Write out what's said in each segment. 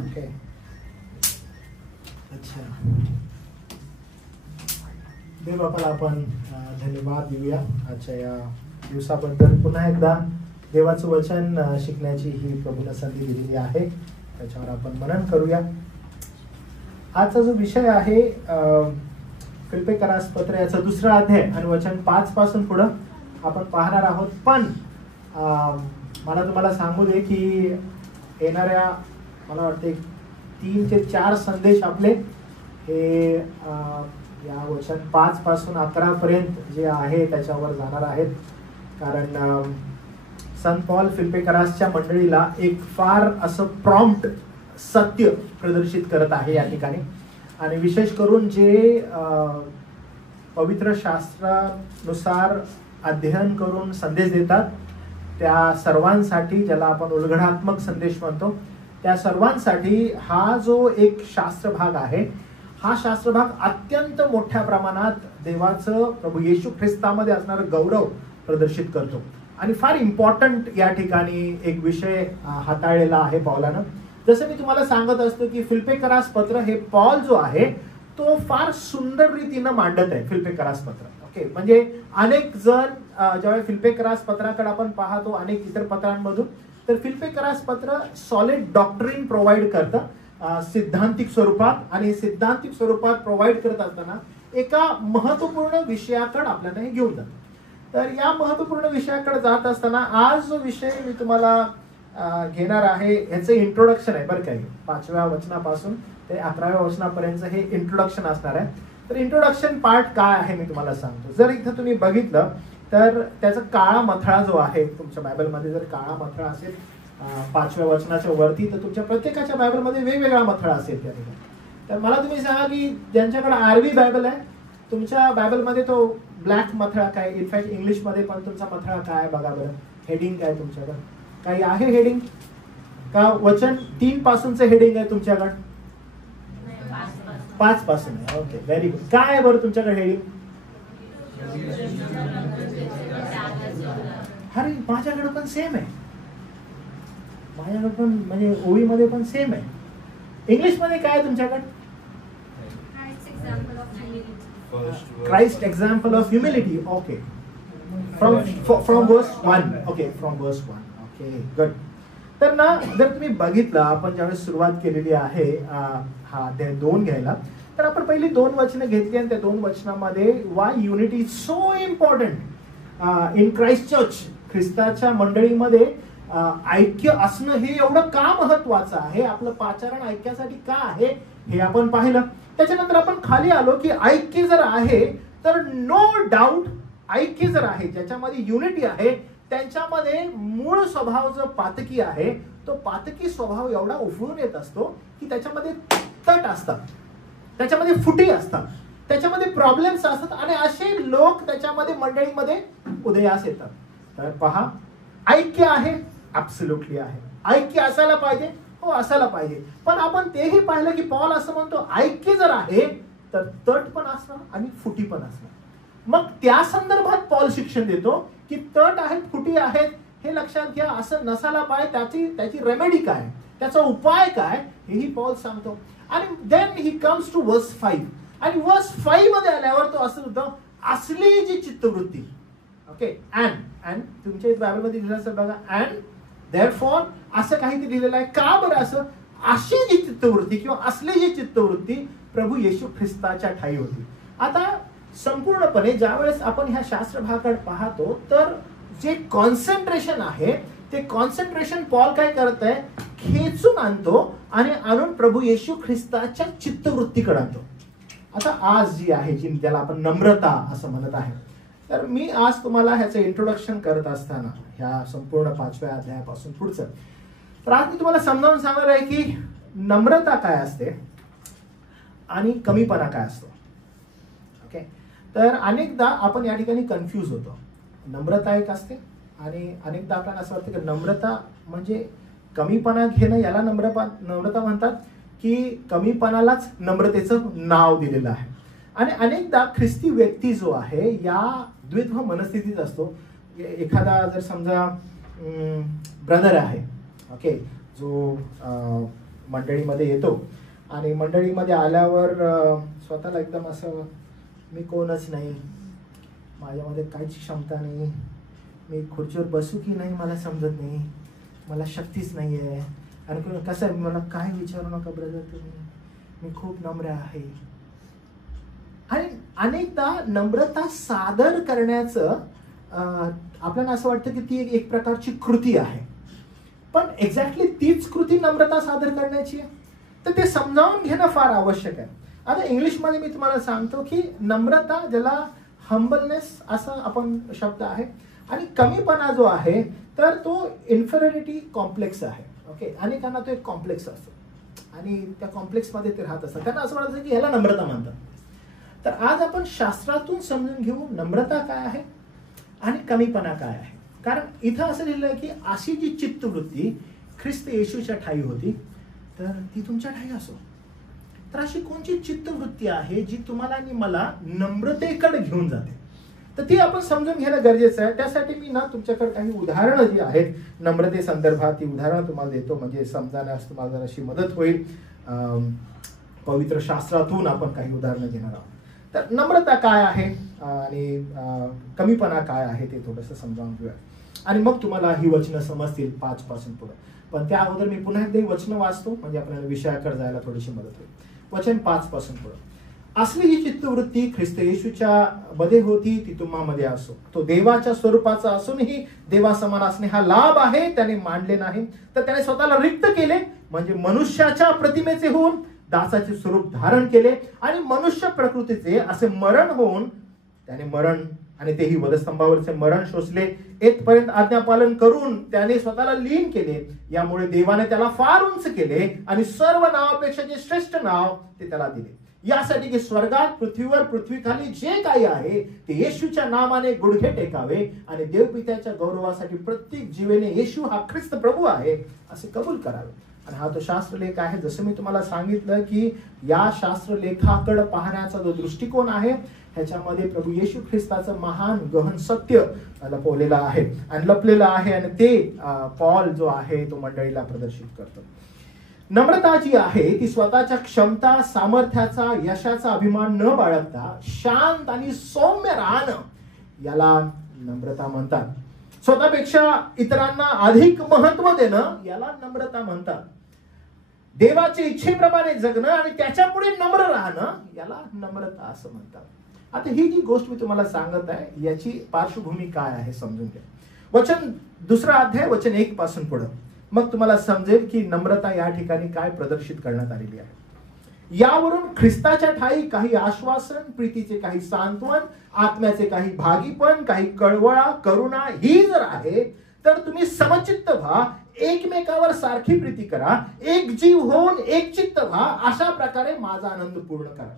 Okay, अच्छा. देव बापाला आपण धन्यवाद देऊया आजच्या या दिवसाबद्दल. पुन्हा एकदा देवाचं वचन शिकण्याची ही प्रभूने संधी दिलेली आहे, त्याच्यावर आपण मनन करूया. आजचा जो विषय आहे फिलिप्पियरास पत्र याचा 2रा अध्याय आणि वचन 5 पासून पुढं आपण पाहणार आहोत. पण मला तुम्हाला सांगू दे की येणाऱ्या मला वाटते 3 ते 4 संदेश आपले हे या वचन 5 पासून 11 पर्यंत जे आहे त्याच्यावर जाणार आहेत. कारण संत पॉल फिलिप्पियरासच्या मंडळीला एक फार असं प्रॉम्प्ट सत्य प्रदर्शित करत आहे या ठिकाणी. आणि विशेष करून जे पवित्र शास्त्रानुसार अध्ययन करून संदेश देतात त्या सर्वांसाठी, ज्याला आपण उलगडात्मक संदेश म्हणतो, त्या सर्वांसाठी हा जो एक शास्त्रभाग आहे, हा शास्त्रभाग अत्यंत मोठ्या प्रमाणात देवाचं प्रभू येशू ख्रिस्तामध्ये असणारं गौरव प्रदर्शित करतो. आणि फार इम्पॉर्टंट या ठिकाणी एक विषय हाताळलेला आहे पौलानं. जसं मी तुम्हाला सांगत असतो की फिलिप्पियरास पत्र हे पॉल जो आहे तो फार सुंदर रीतीनं मांडत आहे फिलिप्पियरास पत्र. ओके, म्हणजे अनेक जण ज्यावेळी फिलिप्पियरास पत्राकडे आपण पाहतो अनेक इतर पत्रांमधून, तर फिलिप्पियरास पत्र सॉलिड डॉक्ट्रिन प्रोव्हाइड करतं सिद्धांतिक स्वरूपात. आणि सिद्धांतिक स्वरूपात प्रोव्हाइड करत असताना एका महत्वपूर्ण विषयाकडे आपल्याला हे घेऊन जातं. तर या महत्वपूर्ण विषयाकडे जात असताना आज जो विषय मी तुम्हाला घेणार आहे ह्याचं इंट्रोडक्शन आहे बरं काही. 5व्या वचनापासून ते 11व्या वचनापर्यंत हे इंट्रोडक्शन असणार आहे. तर इंट्रोडक्शन पार्ट काय आहे मी तुम्हाला सांगतो. जर इथं तुम्ही बघितलं तर त्याचा काळा मथळा जो आहे तुमच्या बायबलमध्ये, जर काळा मथळा असेल 5व्या वचनाच्या वरती, तर तुमच्या प्रत्येकाच्या बायबलमध्ये वेगवेगळा मथळा असेल त्या ठिकाणी. तर मला तुम्ही सांगा की ज्यांच्याकडे आरवी बायबल आहे, तुमच्या बायबलमध्ये तो ब्लॅक मथळा काय, इनफॅक्ट इंग्लिशमध्ये पण तुमचा मथळा काय बघा बरं. हेडिंग काय तुमच्याकडे काही आहे हेडिंग का? वचन 3 पासूनचं हेडिंग आहे तुमच्याकडे? 5 पासून आहे. Okay, very good. काय आहे बरं तुमच्याकडे हेडिंग? अरे माझ्याकडे पण सेम आहे, माझ्याकडे पण म्हणजे ओळीमध्ये पण सेम आहे. इंग्लिश मध्ये काय आहे तुमच्याकडे? Christ example of humility. Okay, from वर्स 1. ओके, फ्रॉम वर्स 1. Okay, good. तर ना जर तुम्ही बघितलं, आपण ज्यावेळेस सुरुवात केलेली आहे हा अध्याय 2 घ्यायला, तर आपण पहिली 2 वचनं घेतली आणि त्या 2 वचनामध्ये why unity is so important in Christ church. ख्रिस्ताच्या मंडळीमध्ये ऐक्य असणं हे एवढं का महत्वाचं आहे, आपलं पाचारण ऐक्यासाठी का आहे हे आपण पाहिलं. त्याच्यानंतर आपण खाली आलो की ऐक्य जर आहे तर नो डाऊट ऐक्य जर आहे, ज्याच्यामध्ये युनिटी आहे, त्यांच्यामध्ये मूळ स्वभाव जो पातकी आहे तो पातकी स्वभाव एवढा उफळून येत असतो की त्याच्यामध्ये तट असतात, त्याच्यामध्ये फुटी असतात, त्याच्यामध्ये प्रॉब्लेम्स असतात आणि असे लोक त्याच्यामध्ये मंडळीमध्ये उदयास येतात. तर पहा, ऐक्य आहे, ऍब्सोल्युटली आहे. ऐक्य असायला पाहिजे, हो असायला पाहिजे. पण आपण तेही पाहिलं की पॉल असं म्हणतो ऐक्य जर आहे तर तट पण असणार आणि फुटी पण असणार. मग त्या संदर्भात पॉल शिक्षण देतो की तट आहेत, फुटी आहेत, हे लक्षात घ्या, असं नसायला पाहिजे. त्याची रेमेडी काय, त्याचा उपाय काय, हेही पॉल सांगतो. आणि देन ही कम्स टू वर्स 5. आणि वर्स 5 मध्ये आल्यावर तो असं होतं, असली जी चित्तवृत्ती. ओके, अँड तुमच्या बायबलमध्ये लिहिलं असेल बघा, अँड देअरफॉर असं काहीतरी लिहिलेलं आहे. का बरं असं? अशी जी चित्तवृत्ती किंवा असली जी चित्तवृत्ती प्रभू येशू ख्रिस्ताच्या ठाई होती. आता संपूर्णपणे ज्यावेळेस आपण ह्या शास्त्रभागाकडे पाहतो तर जे कॉन्सन्ट्रेशन आहे ते कॉन्सन्ट्रेशन पॉल काय करत आहे, खेचून आणतो आणि आणून प्रभू येशू ख्रिस्ताच्या चित्तवृत्तीकडे आणतो. आता आज जी आहे, जी ज्याला आपण नम्रता असं म्हणत आहे, तर मी आज तुम्हाला ह्याचं इंट्रोडक्शन करत असताना ह्या संपूर्ण 5व्या अध्यायापासून पुढचं, तर आज मी तुम्हाला समजावून सांगणार आहे की नम्रता काय असते आणि कमीपणा काय असतो. ओके, तर अनेकदा आपण या ठिकाणी कन्फ्यूज होतो. नम्रता एक असते आणि अनेकदा आपल्याला असं वाटतं की नम्रता म्हणजे कमीपणा घेणं, याला नम्रता म्हणतात की कमीपणालाच नम्रतेचं नाव दिलेलं आहे. आणि अनेकदा ख्रिस्ती व्यक्ती जो आहे या द्विध्व मनस्थितीत असतो. एखादा जर समजा ब्रदर आहे, ओके, जो मंडळीमध्ये येतो आणि मंडळीमध्ये आल्यावर स्वतःला एकदम असं, मी कोणच नाही, माझ्यामध्ये काहीच क्षमता नाही, मी खुर्चीवर बसू की नाही मला समजत नाही, मला शक्तीच नाही आहे. आणि कसं आहे, मला काय विचारू नका ब्रदर तुम्ही, मी खूप नम्र आहे. आणि अनेकदा नम्रता सादर करण्याचं आपल्याला असं वाटतं की ती एक प्रकारची कृती आहे, पण एक्झॅक्टली तीच कृती नम्रता सादर करण्याची आहे. तर ते समजावून घेणं फार आवश्यक आहे. आता इंग्लिशमध्ये मी तुम्हाला सांगतो की नम्रता, ज्याला हंबलनेस असा आपण शब्द आहे, आणि कमीपणा जो आहे तर तो इन्फेरियरिटी कॉम्प्लेक्स आहे. ओके, अनेकांना तो एक कॉम्प्लेक्स असतो आणि त्या कॉम्प्लेक्समध्ये ते राहत असतात. त्यांना असं वाटतं की ह्याला नम्रता म्हणतात. तर आज आपण शास्त्रातून समजून घेऊ नम्रता काय आहे आणि कमीपणा काय आहे. कारण इथं असं लिहिलं आहे की अशी जी चित्तवृत्ती ख्रिस्त येशूच्या ठायी होती तर ती तुमच्या ठायी असो. तर अशी कोणची चित्तवृत्ती आहे जी तुम्हाला आणि मला नम्रतेकडे घेऊन जाते, तर ती आपण समजून घेणं गरजेचं आहे. त्यासाठी मी तुमच्याकडे काही उदाहरणं जी आहेत नम्रते संदर्भात, ती उदाहरणं तुम्हाला देतो, म्हणजे समजाण्यास तुम्हाला जराशी मदत होईल. पवित्र शास्त्रातून आपण काही उदाहरणं घेणार आहोत. तर नम्रता काय आहे आणि कमीपणा काय आहे ते थोडंसं समजावून घेऊया, आणि मग तुम्हाला ही वचनं समजतील 5 पासून पुढे. पण त्या अगोदर मी पुन्हा एकदा ही वचनं वाचतो, म्हणजे आपल्याला विषयाकडे जायला थोडीशी मदत होईल. वचन 5 पासून पुढे. असली ही चित्तवृत्ती ख्रिस्त येशूच्या मध्ये होती ती तुम्हामध्ये असो. तो देवाच्या स्वरूपाचा असूनही देवासमान असणे हा लाभ आहे, त्याने मांडले नाही, तर त्याने स्वतःला रिक्त केले, म्हणजे मनुष्याच्या प्रतिमेचे होऊन दासाचे स्वरूप धारण केले, आणि मनुष्य प्रकृतीचे असे मरण होऊन त्याने मरण, आणि तेही वधस्तंभावरचे मरण शोषले, येथपर्यंत आज्ञापालन करून त्याने स्वतःला लीन केले. यामुळे देवाने त्याला फार उंच केले आणि सर्व नावापेक्षा जे श्रेष्ठ नाव ते त्याला दिले, यासाठी की स्वर्गात, पृथ्वीवर, पृथ्वीखाली जे काही आहे ते येशूच्या नामाने गुडघे टेकावे, आणि देवपित्याच्या गौरवासाठी प्रत्येक जीवेने येशू हा ख्रिस्त प्रभू आहे असे कबूल करावे. आणि हा तो शास्त्रलेख आहे. जसं मी तुम्हाला सांगितलं की या शास्त्रलेखाकडे पाहण्याचा जो दृष्टिकोन आहे ह्याच्यामध्ये प्रभू येशू ख्रिस्ताचं महान गहन सत्य लपवलेलं आहे आणि लपलेलं आहे, आणि ते पॉल जो आहे तो मंडळीला प्रदर्शित करतो. नम्रता जी आहे ती स्वतःच्या क्षमता, सामर्थ्याचा, यशाचा अभिमान न बाळगता शांत आणि सौम्य राहणं याला नम्रता म्हणतात. स्वतःपेक्षा इतरांना अधिक महत्व देणं याला नम्रता म्हणतात. देवाच्या इच्छेप्रमाणे जगणं आणि त्याच्या पुढे नम्र राहणं याला नम्रता असं म्हणतात. आता ही जी गोष्ट मी तुम्हाला सांगत आहे याची पार्श्वभूमी काय आहे समजून घ्या. वचन 2 अध्याय वचन 1 पासून पुढे, मग तुम्हाला समजेल की नम्रता या ठिकाणी काय प्रदर्शित करण्यात आलेली आहे. यावरून ख्रिस्ताच्या ठाई काही आश्वासन, प्रीतीचे काही सांत्वन, आत्म्याचे काही भागीपण, काही कळवळा, करुणा ही जर आहे तर तुम्ही समचित्त व्हा, एकमेकावर सारखी प्रीती करा, एक जीव होऊन एक चित्त व्हा, अशा प्रकारे माझा आनंद पूर्ण करा.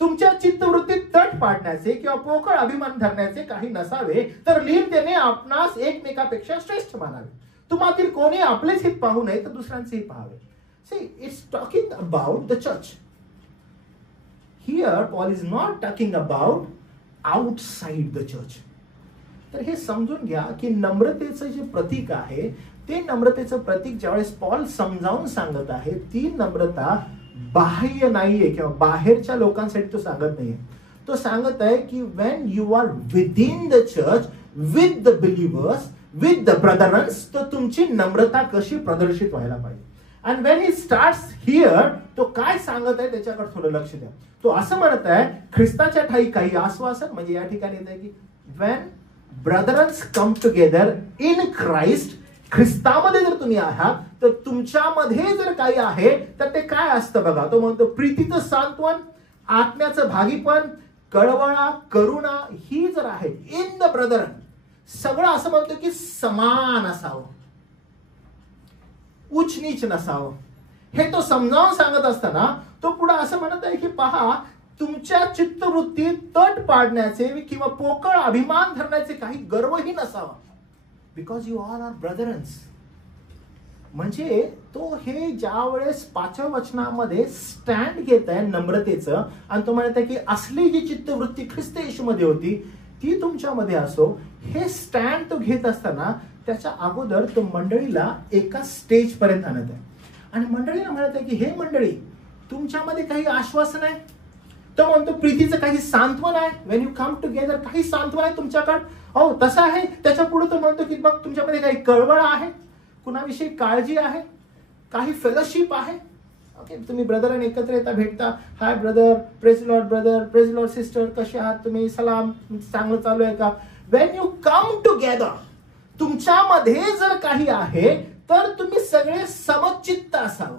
तुमच्या चित्तवृत्तीत तट पाडण्याचे किंवा पोकळ अभिमान धरण्याचे काही नसावे, तर लीनतेने आपणास एकमेकापेक्षा श्रेष्ठ मानावे. तुम्हातील कोणी आपलेच हित पाहू नये तर दुसऱ्यांचेही पाहावे. See, it's talking about the church. Here, Paul is not talking about outside the church. तर हे समजून घ्या की नम्रतेचं जे प्रतीक आहे ते नम्रतेचं प्रतीक ज्यावेळेस पॉल समजावून सांगत आहे ती नम्रता बाह्य नाहीये किंवा बाहेरच्या लोकांसाठी तो सांगत नाहीये. तो सांगत आहे की when you are within the church with the believers, with the brethren, तर तुमची नम्रता कशी प्रदर्शित व्हायला पाहिजे. And when he starts here, तो काय सांगत आहे त्याच्याकडे थोडं लक्ष द्या. तो असं म्हणत आहे ख्रिस्ताच्या ठाई काही आश्वासन, म्हणजे या ठिकाणी येत आहे की when brothers come together in Christ, ख्रिस्तामध्ये जर तुम्ही आहात तर तुमच्यामध्ये जर काही आहे तर ते काय असतं बघा. तो म्हणतो प्रीतीचं सांत्वन, आत्म्याचं भागीपण, कळवळा, करुणा ही जर आहे इन द ब्रदर, सगळं असं म्हणतो की समान असावं, उच्च नीच नसावं. हे तो समजावून सांगत असताना तो पुढे असं म्हणत आहे की पहा, तुमच्या चित्तवृत्तीत तट पाडण्याचे किंवा पोकळ अभिमान धरण्याचे काही गर्वही नसावा, बिकॉज यू ऑल आर ब्रदरन्स. म्हणजे तो हे ज्या वेळेस 5व्या वचनामध्ये स्टँड घेत आहे नम्रतेचं, आणि तो म्हणत आहे की असली जी चित्तवृत्ती ख्रिस्त येशूमध्ये होती ती तुमच्यामध्ये असो, हे स्टँड तो घेत असताना त्याच्या अगोदर तो मंडळीला एका स्टेज पर्यंत आणत आहे. आणि मंडळीला म्हणत आहे की हे मंडळी, तुमच्यामध्ये काही आश्वासन आहे? तो म्हणतो प्रीतीचं काही सांत्वन आहे, वेन यू कम टुगेदर काही सांत्वन आहे तुमच्याकडे? हो तसं आहे. त्याच्या पुढे तो म्हणतो की बघ तुमच्यामध्ये काही कळवळ आहे, कुणाविषयी काळजी आहे, काही फेलोशिप आहे. ओके, तुम्ही ब्रदर आणि एकत्र येता, भेटता, hi brother, praise Lord brother, praise Lord sister, कसे आहात तुम्ही, सलाम, चांगलं चालू आहे का? वेन यू कम टुगेदर, तुमच्यामध्ये जर काही आहे तर तुम्ही सगळे समचित्त असावं.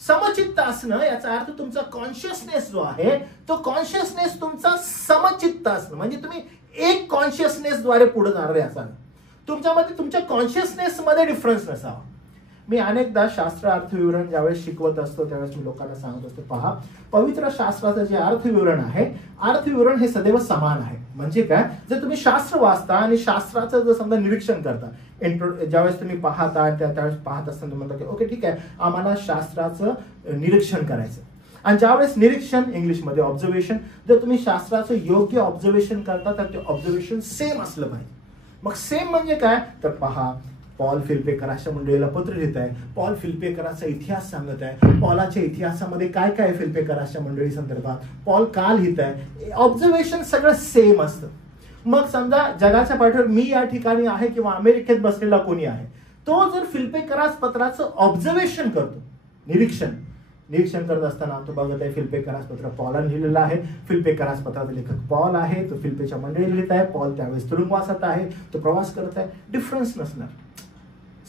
समचित्त असणं याचा अर्थ तुमचा कॉन्शियसनेस जो आहे तो कॉन्शियसनेस तुमचा समचित्त असणं, म्हणजे तुम्ही एक कॉन्शियसनेस द्वारे पुढे जाणारे असावे. तुमच्यामध्ये तुमच्या कॉन्शियसनेस मध्ये डिफरन्स नसावा. मी अनेकदा शास्त्र अर्थविवरण ज्यावेळेस शिकवत असतो त्यावेळेस मी लोकांना सांगत असतो, पहा, पवित्र शास्त्राचं जे अर्थविवरण आहे, अर्थविवरण हे सदैव समान आहे. म्हणजे काय, जर तुम्ही शास्त्र वाचता आणि शास्त्राचं जर समजा निरीक्षण करता, ज्यावेळेस तुम्ही पाहता त्यावेळेस पाहत असताना तुम्ही म्हणता की ओके ठीक आहे, आम्हाला शास्त्राचं निरीक्षण करायचं. आणि ज्यावेळेस निरीक्षण, इंग्लिशमध्ये ऑब्झर्वेशन, जर तुम्ही शास्त्राचं योग्य ऑब्झर्वेशन करता तर ते ऑब्झर्वेशन सेम असलं पाहिजे. मग सेम म्हणजे काय, तर पहा, पॉल फिलिप्पिकराच्या मंडळीला पत्र लिहित आहे, पॉल फिलिप्पिकराचा इतिहास सांगत आहे, पॉलाच्या इतिहासामध्ये काय काय फिलिप्पिकराच्या मंडळी संदर्भात पॉल का लिहित आहे, ऑब्झर्वेशन सगळं सेम असतं. मग समजा जगाच्या पाठीवर मी या ठिकाणी आहे किंवा अमेरिकेत बसलेला कोणी आहे, तो जर फिलिप्पिकरास पत्राचं ऑब्झर्वेशन करतो, निरीक्षण करत असताना तो बघत आहे फिलिप्पिकरास पत्र पॉलाने लिहिलेलं आहे, फिलिप्पिकरास पत्राचा लेखक पॉल आहे, तो फिलिप्पीच्या मंडळी लिहित आहे, पॉल त्यावेळेस तुरुंगवासात आहे, तो प्रवास करत आहे, डिफरन्स नसणार.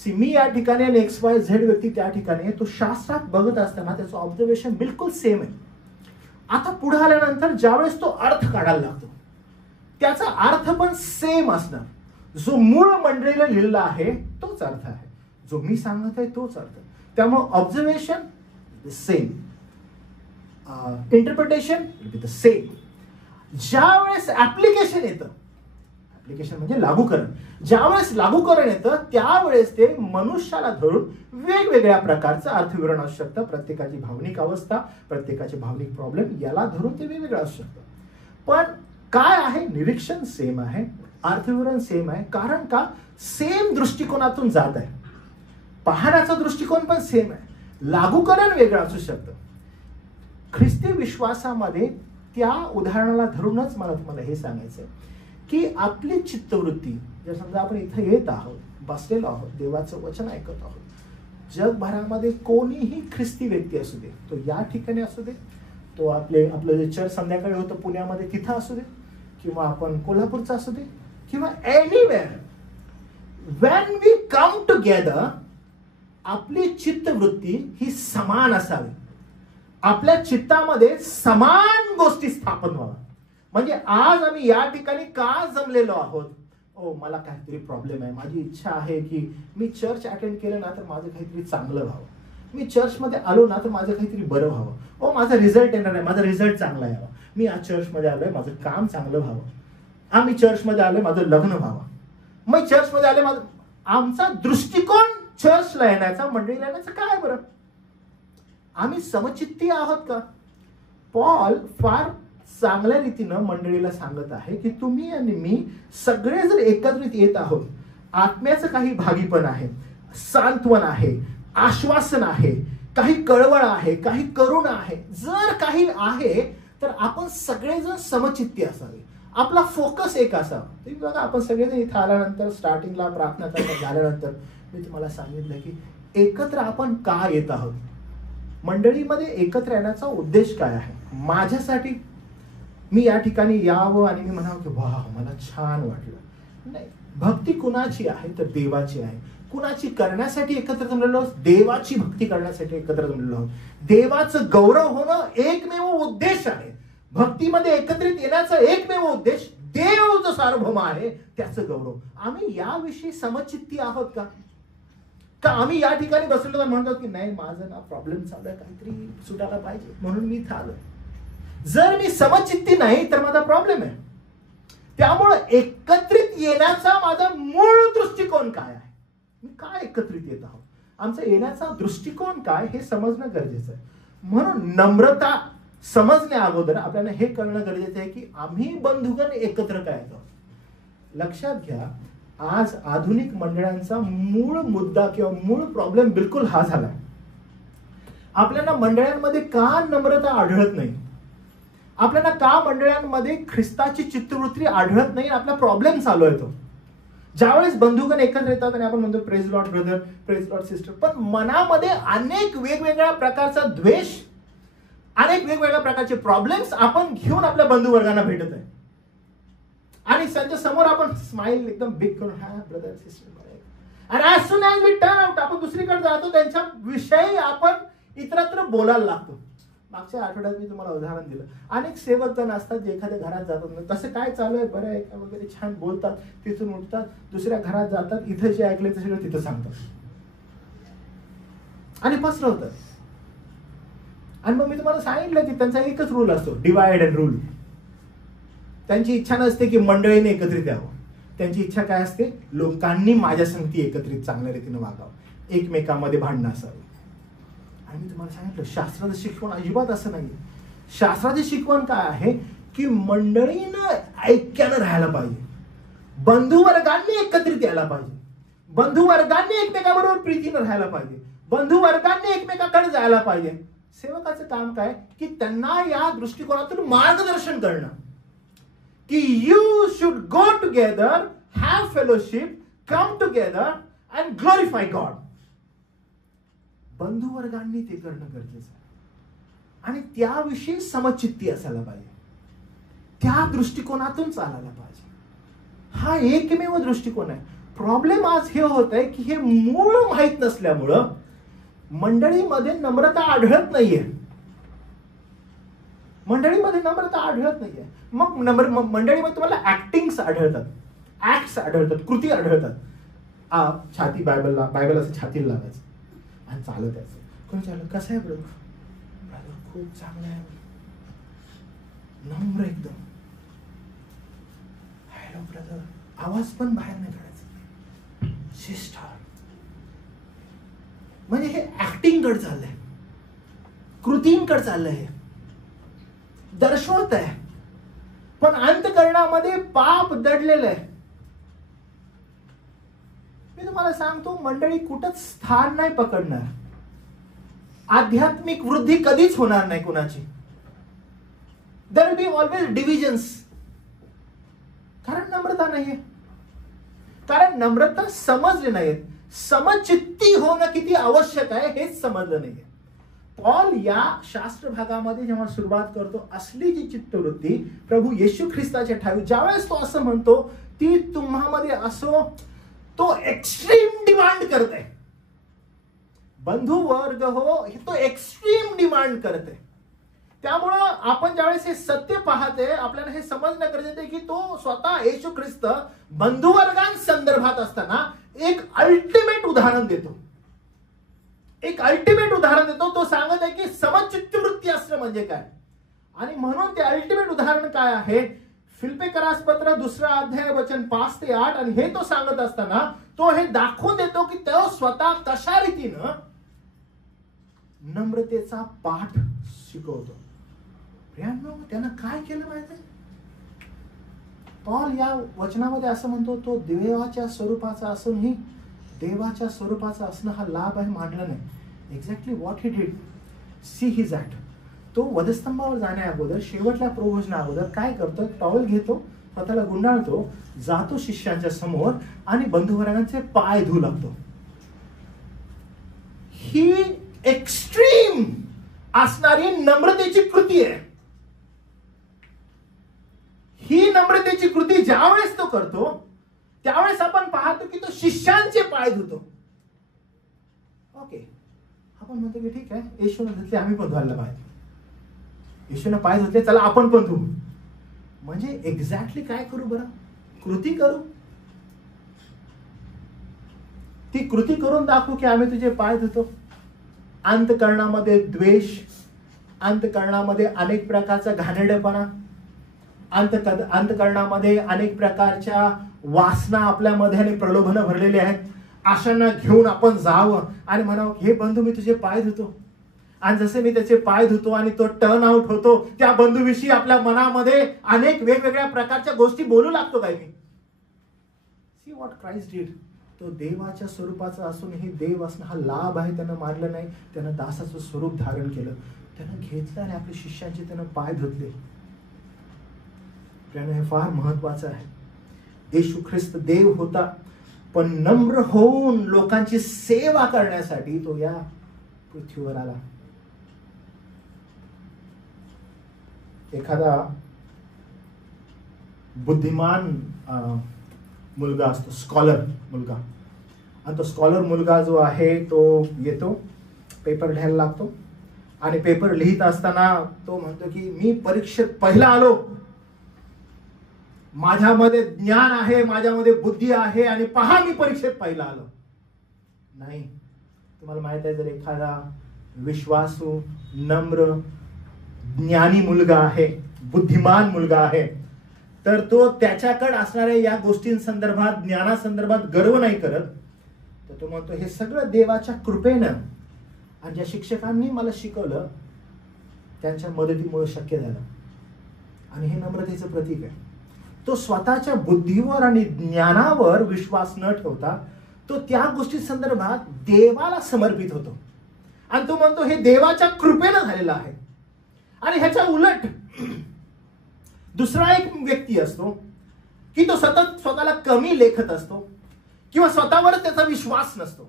मी या ठिकाणी आणि XYZ व्यक्ती त्या ठिकाणी आहे, तो शास्त्रात बघत असताना त्याचं ऑब्झर्वेशन बिलकुल सेम आहे. आता पुढे आल्यानंतर ज्यावेळेस तो अर्थ काढायला लागतो त्याचा अर्थ पण सेम असणार. जो मूळ मंडळीला लिहिलेला आहे तोच अर्थ आहे, जो मी सांगत आहे तोच अर्थ. त्यामुळे observation same, interpretation will be the same. ज्यावेळेस ऍप्लिकेशन येतं, ऍप्लिकेशन म्हणजे लागूकरण, ज्यावेळेस लागूकरण येतं त्यावेळेस ते मनुष्याला धरून वेगवेगळ्या प्रकारचं अर्थविवरण असू शकतं. प्रत्येकाची भावनिक अवस्था, प्रत्येकाचे भावनिक प्रॉब्लेम याला धरून ते वेगवेगळं असू शकतं. पण काय आहे, निरीक्षण सेम आहे, अर्थविवरण सेम आहे. कारण का, सेम दृष्टिकोनातून जात आहे, पाहण्याचा दृष्टिकोन पण सेम आहे, लागूकरण वेगळं असू शकतं. ख्रिस्ती विश्वासामध्ये त्या उदाहरणाला धरूनच मला तुम्हाला हे सांगायचंय की आपली चित्तवृत्ती, जर समजा आपण इथं येत आहोत, बसलेलो आहोत, देवाचं वचन ऐकत आहोत, जगभरामध्ये कोणीही ख्रिस्ती व्यक्ती असू दे, तो या ठिकाणी असू दे, तो आपलं जे चर्च संध्याकाळी होतं पुण्यामध्ये तिथं असू दे, किंवा आपण कोल्हापूरचा असू दे, किंवा anywhere, when we come together आपली चित्तवृत्ती ही समान असावी. आपल्या चित्तामध्ये समान गोष्टी स्थापन व्हाव्या. म्हणजे आज आम्ही या ठिकाणी का जमलेलो आहोत, ओ मला काहीतरी प्रॉब्लेम आहे, माझी इच्छा आहे की मी चर्च अटेंड केलं ना तर माझं काहीतरी चांगलं व्हावं, मी चर्चमध्ये आलो ना तर माझं काहीतरी बरं व्हावं, ओ माझा रिझल्ट येणार आहे, माझा रिझल्ट चांगला यावा, मी आज चर्चमध्ये आलोय माझं काम चांगलं व्हावं, आम्ही चर्चमध्ये आलोय माझं लग्न व्हावं, मग चर्चमध्ये आले माझं. आमचा दृष्टिकोन चर्चला येण्याचा, मंडळीला येण्याचा काय बरं, आम्ही समचित्ती आहोत का? पॉल फार चांगल्या रीतीनं मंडळीला सांगत आहे की तुम्ही आणि मी सगळे जर एकत्रित येत आहोत, आत्म्याचं काही भागीपण आहे, सांत्वन आहे, आश्वासन आहे, काही कळवळ आहे, काही करुणा आहे, जर काही आहे तर आपण सगळेजण समचित्ती असावे, आपला फोकस एक असावा. तुम्ही बघा, आपण सगळेजण इथं आल्यानंतर स्टार्टिंगला प्रार्थना झाल्यानंतर मी तुम्हाला सांगितलं की एकत्र आपण का येत आहोत, मंडळीमध्ये एकत्र येण्याचा उद्देश काय आहे. माझ्यासाठी मी या ठिकाणी यावं आणि मी म्हणावं की वाह मला छान वाटलं, नाही. भक्ती कुणाची आहे तर देवाची आहे. कुणाची करण्यासाठी एकत्र जमलेलो आहोत, देवाची भक्ती करण्यासाठी एकत्र जमलेलो आहोत. देवाचं गौरव होणं एकमेव उद्देश आहे. भक्तीमध्ये एकत्रित येण्याचा एकमेव उद्देश देव जो सार्वभौम आहे त्याचं गौरव. आम्ही याविषयी समचित्ती आहोत का? का आम्ही या ठिकाणी बसलो तर म्हणतो की नाही माझं ना प्रॉब्लेम चालू आहे, काहीतरी सुटायला पाहिजे म्हणून मी इथं आलोय. जर मी समचित्ती नाही तर माझा प्रॉब्लेम आहे. त्यामुळे एकत्रित येण्याचा माझा मूळ दृष्टिकोन काय आहे, मी काय एकत्रित येत आहोत, आमचा येण्याचा दृष्टिकोन काय हे समजणं गरजेचं आहे. म्हणून नम्रता समजण्या अगोदर आपल्याला हे कळणं गरजेचं आहे की आम्ही बंधुगण एकत्र काय आहोत. लक्षात घ्या, आज आधुनिक मंडळांचा मूळ मुद्दा किंवा मूळ प्रॉब्लेम बिलकुल हा झाला आपल्याला मंडळांमध्ये का नम्रता आढळत नाही? आपल्याला का मंडळांमध्ये ख्रिस्ताची चित्तवृत्ती आढळत नाही? आपला प्रॉब्लेम चालू आहे तो. ज्यावेळेस बंधुगण एकत्र येतात आणि आपण म्हणतो praise Lord brother, praise Lord sister, पण मनामध्ये अनेक वेगवेगळ्या प्रकारचा द्वेष, अनेक वेगवेगळ्या प्रकारचे प्रॉब्लेम्स आपण घेऊन आपल्या बंधुवर्गांना भेटत आहे. आणि त्यांच्या समोर आपण स्माइल एकदम बिग करून, हा ब्रदर सिस्टर, आणि as soon as we turn out, आपण दुसरीकडे जातो, त्यांच्या विषयी आपण इतरत्र बोलायला लागतो. मागच्या आठवड्यात मी तुम्हाला उदाहरण दिलं. अनेक सेवक जण असतात जे एखाद्या घरात जातात, कसं काय चालू आहे, बरं आहे का वगैरे, छान बोलतात, तिथून उठतात, दुसऱ्या घरात जातात, इथं जे ऐकले ते सगळं तिथं सांगतात आणि पसरवतात. आणि मग मी तुम्हाला सांगितलं की त्यांचा एकच रूल असतो, डिवाइड अँड रूल. त्यांची इच्छा नसते की मंडळीने एकत्रित यावं. त्यांची इच्छा काय असते? लोकांनी माझ्या संगती एकत्रित चांगल्या रीतीने वागावं, एकमेकांमध्ये भांडणं असावं. आणि मी तुम्हाला सांगितलं शास्त्राचं शिकवण अजिबात असं नाही. शास्त्राचे शिकवण काय आहे की मंडळीनं ऐक्यानं राहायला पाहिजे, बंधुवर्गांनी एकत्रित यायला पाहिजे, बंधुवर्गांनी एकमेकाबरोबर प्रीतीनं राहायला पाहिजे, बंधुवर्गांनी एकमेकाकडे जायला पाहिजे. सेवकाचं काम काय की त्यांना या दृष्टिकोनातून मार्गदर्शन करणं की you should go together, have fellowship, come together and glorify God. बंधुवर्गांनी ते करणं गरजेचं आहे आणि त्याविषयी समचित्ती असायला पाहिजे, त्या दृष्टिकोनातून चालायला पाहिजे. हा एकमेव दृष्टिकोन आहे. प्रॉब्लेम आज हे होत आहे की हे मूळ माहीत नसल्यामुळं मंडळीमध्ये नम्रता आढळत नाहीये. मंडळीमध्ये नम्रता आढळत नाहीये. मग मंडळीमध्ये तुम्हाला ऍक्टिंग्स आढळतात, ऍक्ट्स आढळतात, कृती आढळतात. छाती बायबल असं छातीला लावायचं आणि चालत यायचं. कोणी चाललं, कसं आहे ब्रदर? ब्रदर खूप चांगलं आहे, नम्र एकदम. हॅलो ब्रदर, आवाज पण बाहेर नाही काढायचा. सिस्टर, म्हणजे हे ऍक्टिंगकडे चाललंय, कृतींकडे चाललंय, दर्शवत आहे, पण अंतःकरणामध्ये पाप दडलेलं आहे. मी तुम्हाला सांगतो, मंडळी कुठंच स्थान नाही पकडणार. आध्यात्मिक वृद्धी कधीच होणार नाही कुणाची. There will be always divisions. कारण नम्रता नाहीये, कारण नम्रता समजली नाहीये. समचित्ती होणं किती आवश्यक आहे हेच समजलं नाहीये. पॉल या शास्त्र भागामध्ये जेव्हा सुरुवात करतो, असली जी चित्तवृत्ती प्रभू येशू ख्रिस्ताच्या ठावी, ज्यावेळेस तो असं म्हणतो ती तुम्हामध्ये असो, तो एक्स्ट्रीम डिमांड करते. बंधू वर्ग हो, तो एक्स्ट्रीम डिमांड करते. त्यामुळं आपण ज्यावेळेस हे सत्य पाहते, आपल्याला हे समजणं गरजेचं आहे की तो स्वतः येशू ख्रिस्त बंधुवर्गांसंदर्भात असताना एक अल्टिमेट उदाहरण देतो. एक अल्टिमेट उदाहरण देतो. तो सांगत आहे की समचित्तवृत्ती असणं म्हणजे काय. आणि म्हणून ते अल्टिमेट उदाहरण काय आहे? फिलिप्पियरास पत्र 2 अध्याय वचन 5 ते 8. आणि हे तो सांगत असताना तो हे दाखवून देतो की तो स्वतः कशा रीतीनं नम्रतेचा पाठ शिकवतो. त्यानं काय केलं माहिती? पॉल या वचनामध्ये असं म्हणतो, तो देवाच्या स्वरूपाचा असूनही देवाच्या स्वरूपाचा असणं हा लाभ आहे मानलं नाही. Exactly what he did. See his act. तो वधस्तंभावर जाण्या अगोदर, शेवटल्या प्रभोजना अगोदर काय करतो? टॉवेल घेतो, स्वतःला गुंडाळतो, जातो शिष्यांच्या समोर आणि बंधुवर्गांचे पाय धुवू लागतो. ही एक्स्ट्रीम असणारी नम्रतेची कृती आहे. ही नम्रतेची कृती ज्यावेळेस तो करतो त्यावेळेस आपण पाहतो की तो शिष्यांचे पाय धुतो. ओके, आपण म्हणतो की ठीक आहे, येशूने धुतले, आम्ही पण धुवायला पाहिजे. येशूने पाय धुतले, चला आपण पण धुवू. म्हणजे एक्झॅक्टली काय करू बरं? कृती करू. ती कृती करून दाखवू की आम्ही तुझे पाय धुतो. अंतःकरणामध्ये द्वेष, अंतःकरणामध्ये अनेक प्रकारचा घाणेरडेपणा, अंतःकरणामध्ये अनेक प्रकारच्या वासना आपल्यामध्ये आणि प्रलोभनं भरलेले आहेत. आशांना घेऊन आपण जावं आणि म्हणावं, हे बंधू मी तुझे पाय धुतो. आणि जसे मी त्याचे पाय धुतो आणि तो टर्न आउट होतो, त्या बंधूविषयी आपल्या मनामध्ये अनेक वेगवेगळ्या प्रकारच्या गोष्टी बोलू लागतो काय मी. See what Christ did. तो देवाच्या स्वरूपाचा असूनही देव असणं हा लाभ आहे त्यानं मानलं नाही. त्यानं दासाचं स्वरूप धारण केलं. त्यानं घेतलं आणि आपल्या शिष्यांचे त्यानं पाय धुतले. त्यानं हे फार महत्वाचं आहे. येशू ख्रिस्त देव होता, पण नम्र होऊन लोकांची सेवा करण्यासाठी तो या पृथ्वीवर आला. एखादा बुद्धिमान मुलगा असतो, स्कॉलर मुलगा, आणि तो स्कॉलर मुलगा जो आहे तो येतो, पेपर लिहायला लागतो, आणि पेपर लिहित असताना तो म्हणतो की मी परीक्षेत पहिला आलो, माझ्यामध्ये ज्ञान आहे, माझ्यामध्ये बुद्धी आहे, आणि पहा मी परीक्षेत पहिला आलो. नाही, तुम्हाला माहित आहे, जर एखादा विश्वासू, नम्र, ज्ञानी मुलगा आहे, बुद्धिमान मुलगा आहे, तर तो त्याच्याकडे असणाऱ्या या गोष्टींसंदर्भात, ज्ञानासंदर्भात गर्व नाही करत. तर तो म्हणतो हे सगळं देवाच्या कृपेनं आणि ज्या शिक्षकांनी मला शिकवलं त्यांच्या मदतीमुळे शक्य झालं. आणि हे नम्रतेचं प्रतीक आहे. तो स्वतःच्या बुद्धीवर आणि ज्ञानावर विश्वास न ठेवता तो त्या गोष्टी संदर्भात देवाला समर्पित होतो. आणि तो म्हणतो हे देवाच्या कृपेनं झालेलं आहे. आणि ह्याच्या उलट दुसरा एक व्यक्ती असतो की तो सतत स्वतःला कमी लेखत असतो किंवा स्वतःवर त्याचा विश्वास नसतो.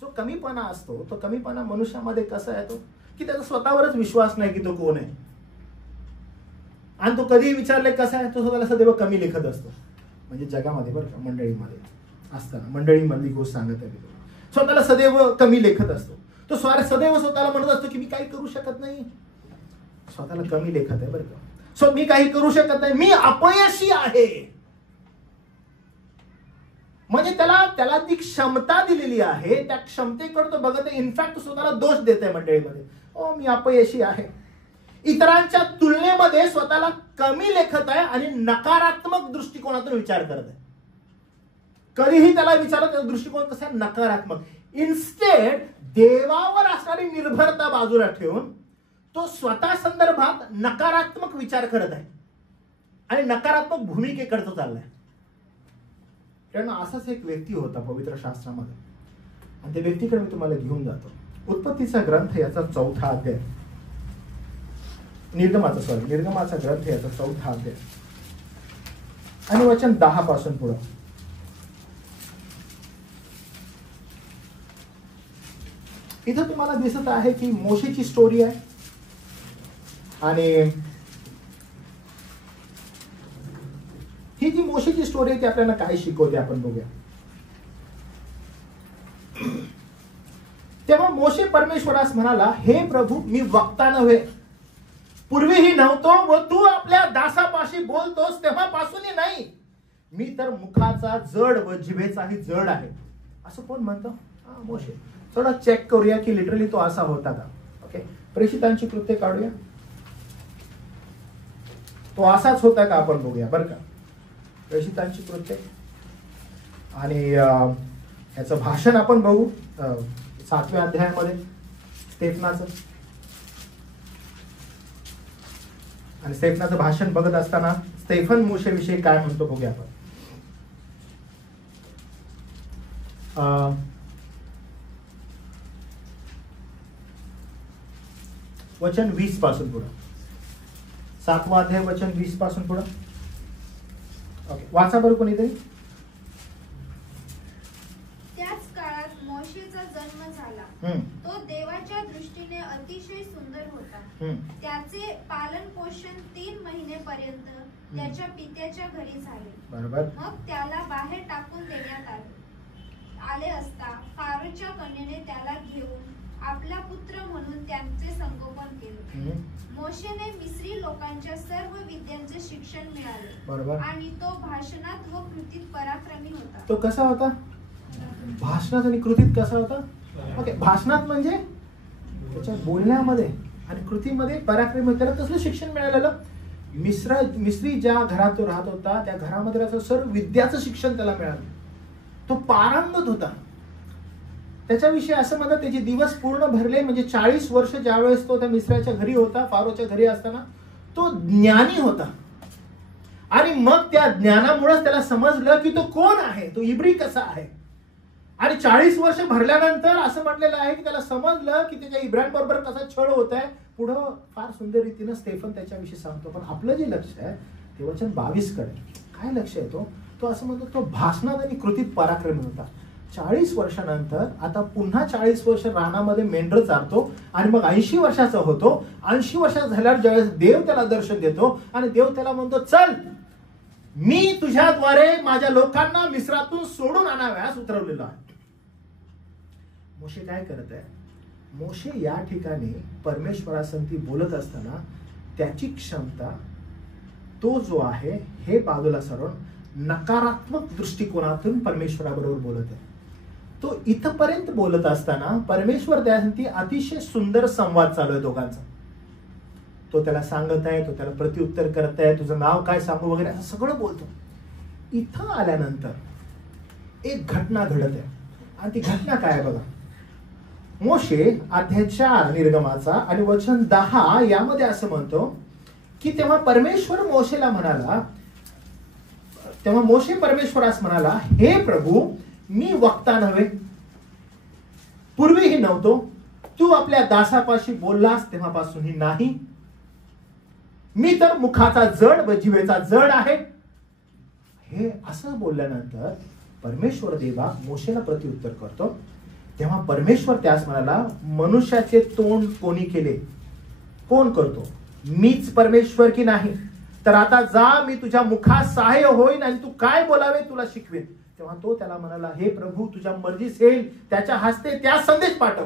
जो कमीपणा असतो, तो कमीपणा मनुष्यामध्ये कसा येतो की त्याचा स्वतःवरच विश्वास नाही की तो कोण आहे. आणि तो कधी विचारले कसा आहे, तो स्वतःला सदैव कमी लेखत असतो. म्हणजे जगामध्ये बरं का, मंडळीमध्ये असताना, मंडळीमधली गोष्ट सांगत आहे, स्वतःला सदैव कमी लेखत असतो. तो सदैव स्वतःला म्हणत असतो की मी काही करू शकत नाही. स्वतःला कमी लेखत आहे बरं का. मी काही करू शकत नाही, मी अपयशी आहे. म्हणजे त्याला ती क्षमता दिलेली आहे, त्या क्षमतेकडे तो बघत आहे. इनफॅक्ट स्वतःला दोष देत आहे मंडळीमध्ये, ओ मी अपयशी आहे. इतरांच्या तुलनेमध्ये स्वतःला कमी लेखत आहे आणि नकारात्मक दृष्टिकोनातून विचार करत आहे. कधीही त्याला विचारत त्याचा दृष्टिकोन कसा आहे, नकारात्मक. इन्स्टेड देवावर असणारी निर्भरता बाजूला ठेवून तो स्वतः संदर्भात नकारात्मक विचार करत आहे आणि नकारात्मक भूमिकेकडे तो चाललाय. कारण असाच एक व्यक्ती होता पवित्र शास्त्रामध्ये, आणि त्या व्यक्तीकडे मी तुम्हाला घेऊन जातो. उत्पत्तीचा ग्रंथ याचा 4था अध्याय, निर्गमाचा ग्रंथ याचा 4था अध्याय आणि वचन 10 पासून पुढे. इथं तुम्हाला दिसत आहे की मोशेची स्टोरी आहे. आणि ही जी मोशेची स्टोरी आहे ती आपल्याला काय शिकवते आपण बघूया. तेव्हा मोशे परमेश्वरास म्हणाला, हे प्रभू, मी वक्ता नव्हे, पूर्वीही नव्हतो, व तू आपल्या दासापाशी बोलतोस तेव्हापासूनही नाही. मी तर मुखाचा जड व जिभेचाही जड आहे. असं कोण म्हणतो? मोशे. थोडा चेक करूया की लिटरली तो असा होता का. ओके, प्रेषितांची कृत्ये काढूया. तो असाच होता का आपण बघूया बरं का. प्रेषितांची कृत्ये आणि याचं भाषण आपण बघू 7व्या अध्यायामध्ये स्टेफनाचं. आणि स्टेफनाचं भाषण बघत असताना स्टेफन मोशेविषयी काय म्हणतो बघूया आपण. वचन 20 पासून पुढे, 7वा अध्याय वचन 20 पासून पुढे. ओके, वाचा बरं कोणीतरी. त्याच काळात मोशेचा जन्म झाला. तो देवाच्या दृष्टीने अतिशय सुंदर होता. त्याचे पालन पोषण 3 महिनेपर्यंत त्याच्या पित्याच्या घरी झाले. बरोबर. मग त्याला बाहेर टाकून देण्यात आले असता फारोच्या कन्येने त्याला घेऊन आपला पुत्र म्हणून त्यांचे संगोपन केले. मोशेने मिस्री लोकांच्या सर्व विद्यांचे शिक्षण मिळाले. बरोबर. आणि तो भाषणात व कृतीत पराक्रमी होता. तो कसा होता? भाषणात आणि कृतीत कसा होता? ओके, भाषणात म्हणजे त्याच्या बोलण्यामध्ये आणि कृतीमध्ये पराक्रमी. त्याला कसलं शिक्षण मिळालेलं? मिस्री ज्या घरात तो राहत होता त्या घरामध्ये त्याचं सर्व विद्याचं शिक्षण त्याला मिळालं. तो पारंगत होता. त्याच्याविषयी असं म्हणतात त्याचे दिवस पूर्ण भरले, म्हणजे 40 वर्ष ज्यावेळेस तो त्या मिस्राच्या घरी होता, फारोच्या घरी असताना तो ज्ञानी होता. आणि मग त्या ज्ञानामुळे त्याला समजलं की तो कोण आहे, तो इब्री कसा आहे. आणि 40 वर्ष भरल्यानंतर असं म्हटलेलं आहे की त्याला समजलं की त्याच्या इब्राहिमबरोबर कसा छळ होत आहे. पुढं फार सुंदर रीतीनं स्टेफन त्याच्याविषयी सांगतो. पण आपलं जे लक्ष आहे ते वचन 22 कडे. काय लक्ष आहे तो असं म्हणतो तो भाषणात आणि कृतीत पराक्रमी होता. 40 वर्षानंतर आता पुन्हा 40 वर्ष रानामध्ये मेंढर चारतो आणि मग 80 वर्षाचा होतो. 80 वर्षाचा झाल्यावर ज्यावेळेस देव त्याला दर्शन देतो आणि देव त्याला म्हणतो, चल मी तुझ्याद्वारे माझ्या लोकांना मिस्रातून सोडून आणाव्यास उतरवलेलं आहे. मोशे काय करत आहे? मोशे या ठिकाणी परमेश्वरासंगती बोलत असताना त्याची क्षमता, तो जो आहे हे बाजूला सरून नकारात्मक दृष्टिकोनातून परमेश्वराबरोबर बोलत आहे. तो इथपर्यंत बोलत असताना परमेश्वर त्यासाठी अतिशय सुंदर संवाद चालू आहे दोघांचा. तो त्याला सांगत आहे, तो त्याला प्रत्युत्तर करत आहे, तुझं नाव काय सांगू वगैरे असं सगळं बोलतो. इथं आल्यानंतर एक घटना घडत आहे आणि ती घटना काय बघा. मोशे अध्याय 4 निर्गमाचा आणि वचन 10 यामध्ये असं म्हणतो की तेव्हा मोशे परमेश्वरास म्हणाला, हे प्रभू, मी वक्ता नव्हे, पूर्वीही नव्हतो, तू आपल्या दासापाशी बोललास तेव्हापासूनही नाही, मी तर मुखाचा जड व जिभेचा जड आहे. हे असं बोलल्यानंतर परमेश्वर देवा मोशेला प्रत्युत्तर करतो. तेव्हा परमेश्वर त्यास म्हणाला, मनुष्याचे तोंड कोणी केले? कोण करतो? मीच परमेश्वर की नाही? तर आता जा, मी तुझ्या मुखास सहाय्य होईन आणि तू काय बोलावे तुला शिकवेन. तेव्हा तो त्याला म्हणाला, हे प्रभू, तुझ्या मर्जीस येईल त्याच्या हस्ते त्या संदेश पाठव.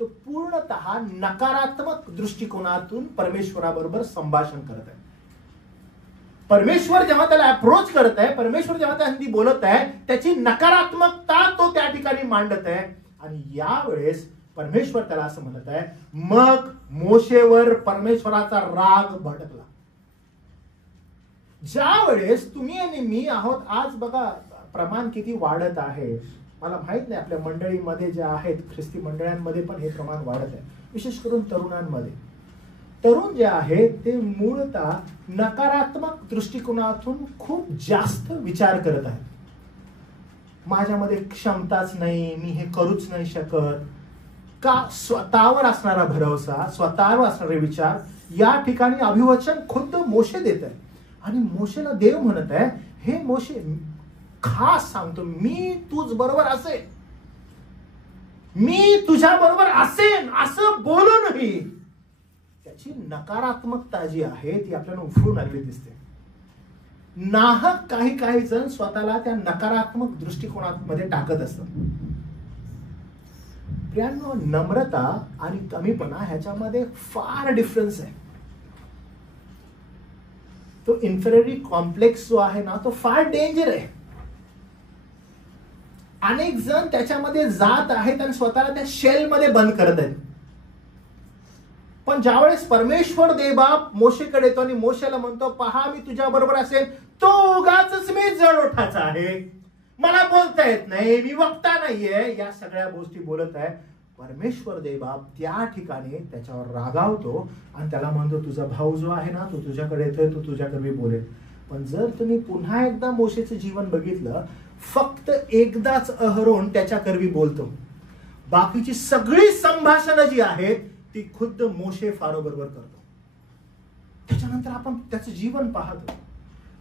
तो पूर्णतः नकारात्मक दृष्टिकोनातून परमेश्वराबरोबर संभाषण करत आहे. परमेश्वर जेव्हा त्याला अप्रोच करत आहे, परमेश्वर जेव्हा त्यासाठी बोलत आहे, त्याची नकारात्मकता तो त्या ठिकाणी मांडत आहे. आणि यावेळेस परमेश्वर त्याला असं म्हणत आहे, मग मोशेवर परमेश्वराचा राग भडकला. ज्या वेळेस तुम्ही आणि मी आहोत, आज बघा प्रमाण किती वाढत आहे. मला माहित नाही आपल्या मंडळीमध्ये जे आहेत, ख्रिस्ती मंडळांमध्ये पण हे प्रमाण वाढत आहे, विशेष करून तरुणांमध्ये. तरुण जे आहेत ते मूळतः नकारात्मक दृष्टिकोनातून खूप जास्त विचार करत आहेत. माझ्यामध्ये क्षमताच नाही, मी हे करूच नाही शकत. का? स्वतःवर असणारा भरोसा, स्वतःवर असणारे विचार या ठिकाणी अभिवचन खुद्द मोशे देत आहे. आणि मोशेला देव म्हणत आहे, हे मोशे, खास सांगतो, मी तुझ बरोबर असेन, मी तुझ्या बरोबर असेन असं बोलूनही त्याची नकारात्मकता जी आहे ती आपल्याला उफळून आलेली दिसते. नाहक काही जण स्वतःला त्या नकारात्मक दृष्टिकोनामध्ये टाकत असतात. प्रियांनो, नम्रता आणि कमीपणा ह्याच्यामध्ये फार डिफरन्स आहे. तो इन्फेरियरिटी कॉम्प्लेक्स जो आहे ना, तो फार डेंजर आहे. अनेक जण त्याच्यामध्ये जात आहेत आणि स्वतःला त्या शेलमध्ये बंद करत आहेत. पण ज्यावेळेस परमेश्वर देवबाप मोशेकडे येतो आणि मोशेला म्हणतो, पहा मी तुझ्या बरोबर असेल, तो उगाच मी जड ओठाचा आहे, मला बोलता येत नाही, मी वक्ता नाहीये, या सगळ्या गोष्टी बोलत आहे. परमेश्वर देवबाप त्या ठिकाणी त्याच्यावर रागावतो आणि त्याला म्हणतो, तुझा भाऊ जो आहे ना, तो तुझ्याकडे येतोय, तो तुझ्याकडे बोलेल. पण जर तुम्ही पुन्हा एकदा मोशेचं जीवन बघितलं, फक्त एकदाच अहरोन त्याच्या करवी बोलतो. बाकीची सगळी संभाषणं जी आहेत ती खुद्द मोशे फारो बरोबर करतो. त्याच्यानंतर आपण त्याचं जीवन पाहतो.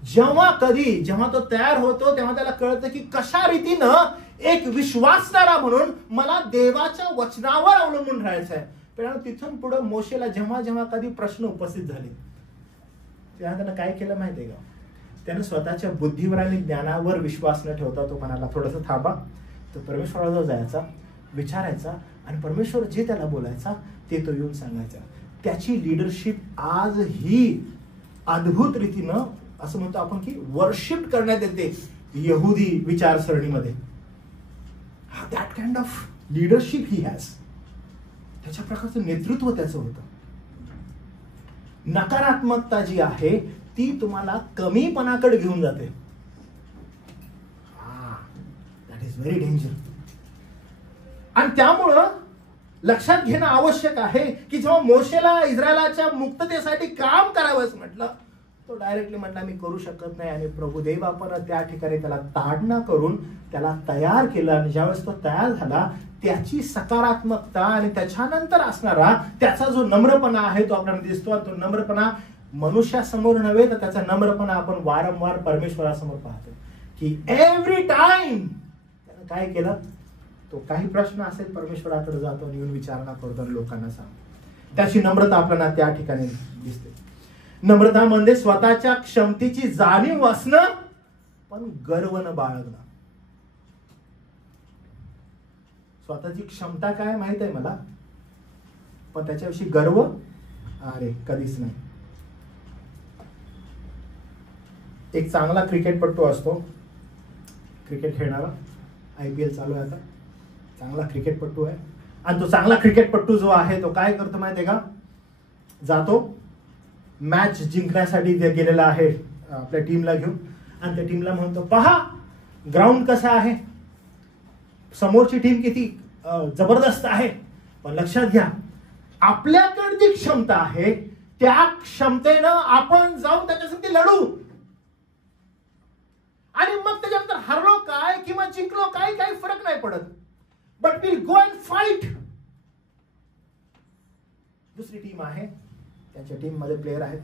जेव्हा तो तयार होतो तेव्हा त्याला कळतं की कशा रीतीनं एक विश्वासणारा म्हणून मला देवाच्या वचनावर अवलंबून राहायचं आहे. पण तिथून पुढे मोशेला जेव्हा कधी प्रश्न उपस्थित झाले तेव्हा त्यानं काय केलं माहितीये का? त्यानं स्वतःच्या बुद्धीवर आणि ज्ञानावर विश्वास न ठेवता तो म्हणाला, थोडंसं थांबा. तो परमेश्वराजवळ जायचा, विचारायचा आणि परमेश्वर जे त्याला बोलायचा ते तो येऊन सांगायचा. त्याची लिडरशिप आजही अद्भुत रीतीनं असं म्हणतो आपण की वर्शिप करण्यात येते यहुदी विचारसरणीमध्ये. That kind of leadership he has. त्याच्या प्रकारचं नेतृत्व त्याचं होतं. नकारात्मकता जी आहे ती तुम्हाला कमीपणाकडे घेऊन जाते. That is very danger. आणि त्यामुळं लक्षात घेणं आवश्यक आहे की जेव्हा मोशेला इस्रायलाच्या मुक्ततेसाठी काम करावंच म्हटलं, तो डायरेक्टली म्हणला मी करू शकत नाही, आणि प्रभुदेव आपण त्या ठिकाणी त्याला ताडना करून त्याला तयार केलं. आणि ज्यावेळेस तो तयार झाला, त्याची सकारात्मकता आणि त्याच्यानंतर असणारा त्याचा जो नम्रपणा आहे तो आपल्याला दिसतो. आणि तो नम्रपणा मनुष्यासमोर नव्हे, तर त्याचा नम्रपणा आपण वारंवार परमेश्वरासमोर पाहतो की एव्हरी टाइम त्यानं काय केलं, तो काही प्रश्न असेल परमेश्वराकडे जातो आणि येऊन विचारणा करतो आणि लोकांना सांगतो. त्याची नम्रता आपल्याला त्या ठिकाणी दिसते. नम्रता म्हणजे स्वतःच्या क्षमतेची जाणीव असणं, पण गर्व न बाळगणं. स्वतःची क्षमता काय माहित आहे मला, पण त्याच्याविषयी गर्व अरे कधीच नाही. एक चांगला क्रिकेटपटू असतो, क्रिकेट खेळणारा, IPL चालू आहे आता, चांगला क्रिकेटपटू आहे. आणि तो चांगला क्रिकेटपटू जो आहे तो काय करतो माहितीये का, जातो मॅच जिंकण्यासाठी गेलेला आहे आपल्या टीमला घेऊन, आणि त्या टीमला म्हणतो पहा ग्राउंड कसा आहे, समोरची टीम किती जबरदस्त आहे, पण लक्षात घ्या आपल्याकडे जी क्षमता आहे त्या क्षमतेनं आपण जाऊन त्याच्यासाठी लढू, आणि मग त्याच्यानंतर हरलो काय किंवा जिंकलो काय काही फरक नाही पडत, but will go and fight. दुसरी टीम आहे, त्यांच्या टीम मध्ये प्लेयर आहेत,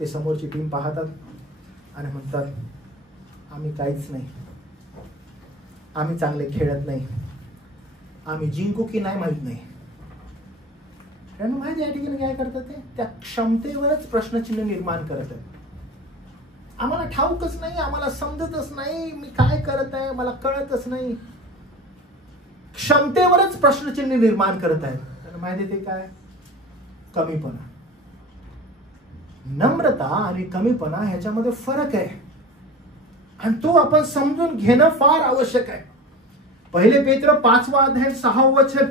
ते समोरची टीम पाहतात आणि म्हणतात आम्ही काहीच नाही, आम्ही चांगले खेळत नाही, आम्ही जिंकू की नाही माहित नाही. कारण माहिती या ठिकाणी काय करतात ते त्या क्षमतेवरच प्रश्नचिन्ह निर्माण करत आहेत. आम्हाला ठाऊकच नाही, आम्हाला समजतच नाही, मी काय करत आहे मला कळतच नाही. क्षमतेवरच प्रश्नचिन्ह निर्माण करत आहेत. तर माहिती ते काय, कमीपणा. नम्रता आणि कमीपणा ह्याच्यामध्ये फरक आहे, आणि तो आपण समजून घेणं फार आवश्यक आहे. 1 पेत्र 5:6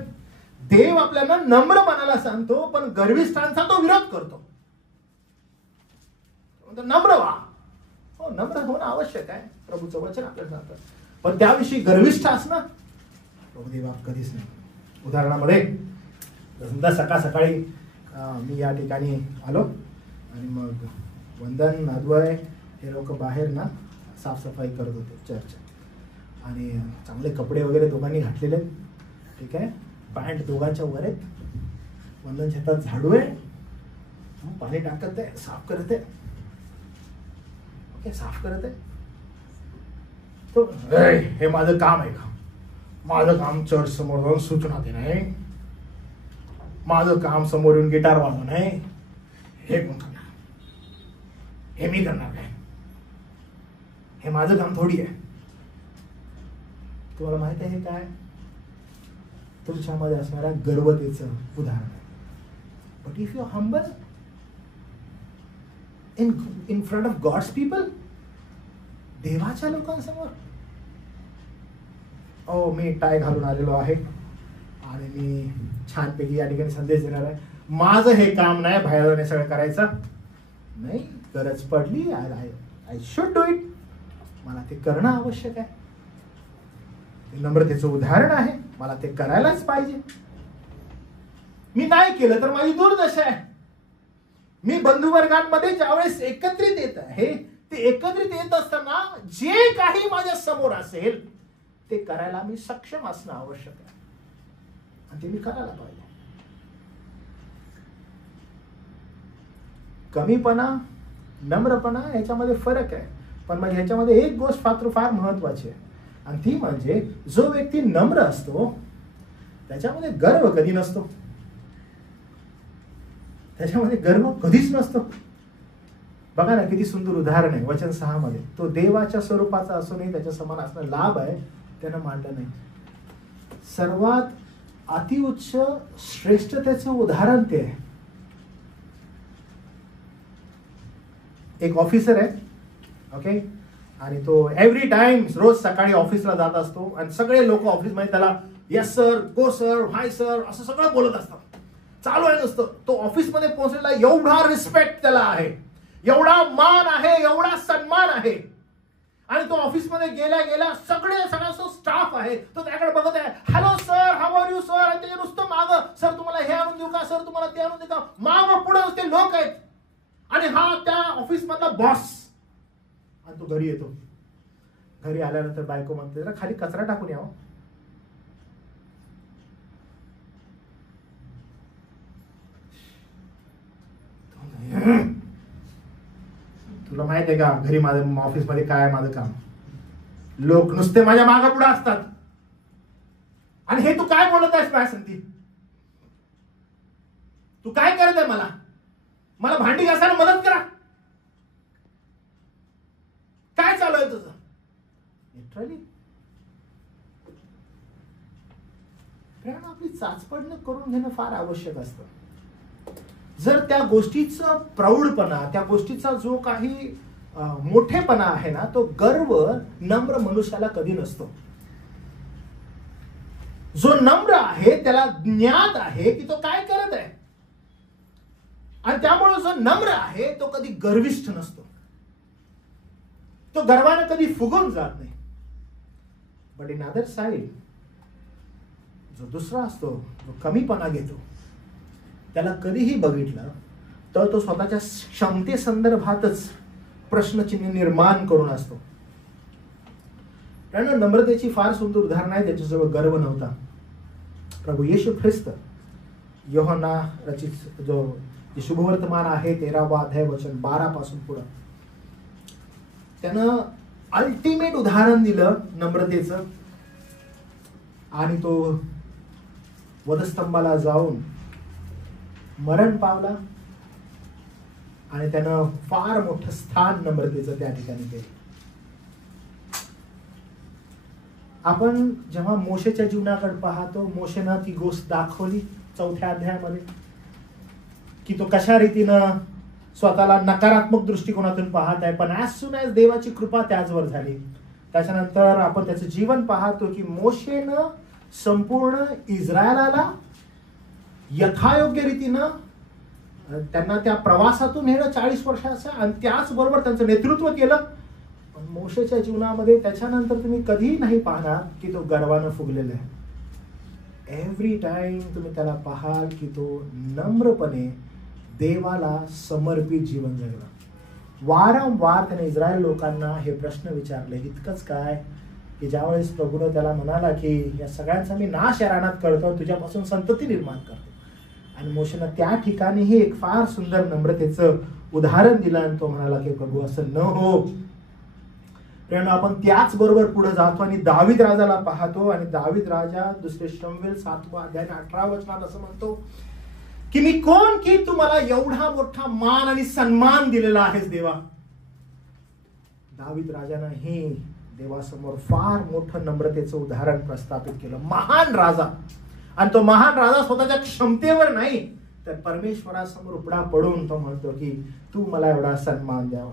देव आपल्याला नम्रपणाला सांगतो, पण गर्विष्ठांचा तो विरोध करतो. नम्र व्हा, हो नम्र होणं आवश्यक आहे, प्रभूचं वचन आपल्याला सांगतं, पण त्याविषयी गर्विष्ठ असणं प्रभुदेव कधीच नाही. उदाहरणामध्ये समजा सकाळ सकाळी मी या ठिकाणी आलो आणि मग वंदन अद्वय हे लोक बाहेर ना साफसफाई करत होते चर्च, आणि चांगले कपडे वगैरे दोघांनी घातलेले, ठीक आहे, पॅन्ट दोघांच्या वर आहेत, वंदनच्या हातात झाडू आहे, पाणी टाकत आहे, साफ करत आहे, ओके साफ करत आहे. तो हे माझं काम आहे का, माझं काम चर्च समोर जाऊन सूचना देणं आहे, माझं काम समोर येऊन गिटार वाजवणं आहे, हे कोण करणार, हे मी करणार काय, हे माझं काम थोडी आहे. तुम्हाला माहित आहे हे काय, तुमच्यामध्ये असणाऱ्या गर्वतेचं उदाहरण आहे. But if you humble in front of God's people, देवाच्या लोकांसमोर, ओ मी टाय घालून आलेलो आहे आणि मी छानपैकी या ठिकाणी संदेश देणार आहे, माझं हे काम नाही बाहेर सगळं करायचं नाही, गरज पडली आय शुड डू इट, मला ते करणं आवश्यक आहे, नम्रतेचं उदाहरण आहे, मला ते करायलाच पाहिजे. मी नाही केलं तर माझी दुर्दशा आहे. मी बंधुवर्गांमध्ये ज्यावेळेस एकत्रित येत आहे, ते एकत्रित येत असताना जे काही माझ्या समोर असेल ते करायला मी सक्षम असणं आवश्यक आहे, आणि ते मी करायला पाहिजे. कमीपणा नम्रपणा ह्याच्यामध्ये फरक आहे, पण मग ह्याच्यामध्ये एक गोष्ट फार महत्वाची आहे, आणि ती म्हणजे जो व्यक्ती नम्र असतो त्याच्यामध्ये गर्व कधी नसतो, त्याच्यामध्ये गर्व कधीच नसतो. बघा ना किती सुंदर उदाहरण आहे वचन 6 मध्ये, तो देवाच्या स्वरूपाचा असूनही त्याच्या समान असणं लाभ आहे त्यानं मांडलं नाही. सर्वात अतिउच्च श्रेष्ठतेचं उदाहरण ते आहे. एक ऑफिसर आहे, ओके, आणि तो एव्हरी टाइम रोज सकाळी ऑफिसला जात असतो, आणि सगळे लोक ऑफिसमध्ये त्याला येस सर, गो सर, हाय सर असं सगळं बोलत असतात, चालू आहे नुसतं. तो ऑफिसमध्ये पोहोचलेला एवढा रिस्पेक्ट त्याला आहे, एवढा मान आहे, एवढा सन्मान आहे, आणि तो ऑफिसमध्ये गेल्या सगळा स्टाफ आहे, तो त्याकडे बघत आहे, hello sir, how are you sir, आणि त्याच्या नुसतं मागं, सर तुम्हाला हे आणून देऊ का, सर तुम्हाला ते आणून देऊ का, मागं पुढे ते लोक आहेत, आणि हा त्या ऑफिस मधला बॉस. आणि तो घरी येतो. घरी आल्यानंतर बायको म्हणते, जरा खाली कचरा टाकून यावं. तुला माहित आहे का घरी माझं ऑफिस मध्ये काय माझं काम? लोक नुसते माझ्या मागे पुढे असतात आणि हे तू काय बोलत आहेस माझ्या संगती? तू काय करत आहे? मला भांडी घासायला मदत करा. काय चालू आहे तुझं? लिटरली आपली चाचपडणं करून घेणं फार आवश्यक असतं. जर त्या गोष्टीचं प्रौढपणा, त्या गोष्टीचा जो काही मोठेपणा आहे ना, तो गर्व नम्र मनुष्याला कधी नसतो. जो नम्र आहे त्याला ज्ञात आहे की तो काय करत आहे, आणि त्यामुळे जो नम्र आहे तो कधी गर्विष्ठ नसतो. तो गर्वाने कधी फुगून जात नाही. बट इन अदर साइड जो दुसरा असतो, जो कमीपणा घेतो, त्याला कधीही बघितलं तर तो स्वतःच्या क्षमतेसंदर्भातच प्रश्नचिन्ह निर्माण करून असतो. कारण नम्रतेची फार सुंदर उदाहरण आहे. त्याच्याजवळ गर्व नव्हता. प्रभू येशू ख्रिस्त योहाना रचित जो शुभवर्तमान आहे 13वा अध्याय वचन 12 पासून पुढे, त्यानं अल्टिमेट उदाहरण दिलं नम्रतेचं. आणि तो वधस्तंभाला जाऊन मरण पावला आणि त्यानं फार मोठं स्थान नम्रतेचं त्या ठिकाणी केलं. आपण जेव्हा मोशेच्या जीवनाकडे पाहतो, मोशेनं ती गोष्ट दाखवली 4थ्या अध्यायामध्ये की तो कशा रीतीनं स्वतःला नकारात्मक दृष्टिकोनातून पाहत आहे, पण ॲज सून ॲज देवाची कृपा त्याचवर झाली. त्याच्यानंतर आपण त्याचं जीवन पाहतो की मोशेनं संपूर्ण इस्रायलाला यथायोग्य रीतीनं त्यांना त्या प्रवासातून नेलं 40 वर्षाचं, आणि त्याचबरोबर त्यांचं नेतृत्व केलं. पण मोशेच्या जीवनामध्ये त्याच्यानंतर तुम्ही कधीही नाही पाहणार की तो गर्वानं फुगलेला आहे. एव्हरी टाइम तुम्ही त्याला पाहाल की तो नम्रपणे देवाला समर्पित जीवन जगला. वारंवार त्याने इस्रायल लोकांना हे प्रश्न विचारले. इतकंच काय की ज्यावेळेस प्रभूनं त्याला म्हणाला की या सगळ्यांचा मी नाश या रानात करतो, तुझ्यापासून संतती निर्माण करतो, आणि मोशेनं त्या ठिकाणीही एक फार सुंदर नम्रतेचं उदाहरण दिलं. आणि तो म्हणाला की प्रभू असं न हो. कारण आपण त्याच बरोबर पुढे जातो आणि दावीद राजाला पाहतो. आणि दावीद राजा 2 शमूएल 7वा अध्याय 18 वचनात असं म्हणतो की मी कोण की तू मला एवढा मोठा मान आणि सन्मान दिलेला आहेस देवा. दावीद राजानं हे देवासमोर फार मोठं नम्रतेचं उदाहरण प्रस्थापित केलं. महान राजा, आणि तो महान राजा स्वतःच्या क्षमतेवर नाही तर परमेश्वरासमोर उपडा पडून तो म्हणतो की तू मला एवढा सन्मान द्यावा.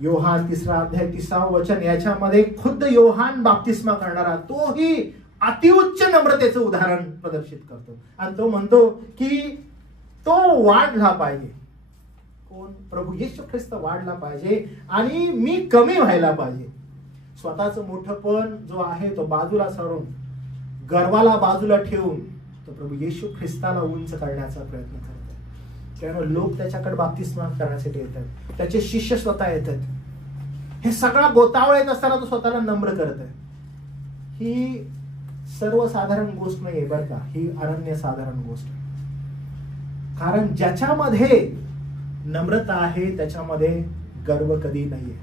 योहान 3रा अध्याय 30वा वचन, याच्यामध्ये खुद्द योहान बाप्तिस्मा करणारा तोही अतिउच्च नम्रतेचं उदाहरण प्रदर्शित करतो. आणि तो म्हणतो की तो वाढला पाहिजे. कोण? प्रभू येशू ख्रिस्त वाढला पाहिजे आणि मी कमी व्हायला पाहिजे. स्वतःचं मोठंपण जो आहे तो बाजूला सारून, गर्वाला बाजूला ठेवून तो प्रभू येशू ख्रिस्ताला उंच करण्याचा प्रयत्न करत आहे. त्यामुळे लोक त्याच्याकडे बाप्तिस्मा करण्यासाठी येतात, त्याचे शिष्य स्वतः येतात. हे सगळा गोतावळ येत असताना तो स्वतःला नम्र करत आहे. ही सर्वसाधारण गोष्ट नाहीये बरं का, ही अनन्यसाधारण गोष्ट आहे. कारण ज्याच्यामध्ये नम्रता आहे त्याच्यामध्ये गर्व कधी नाहीये.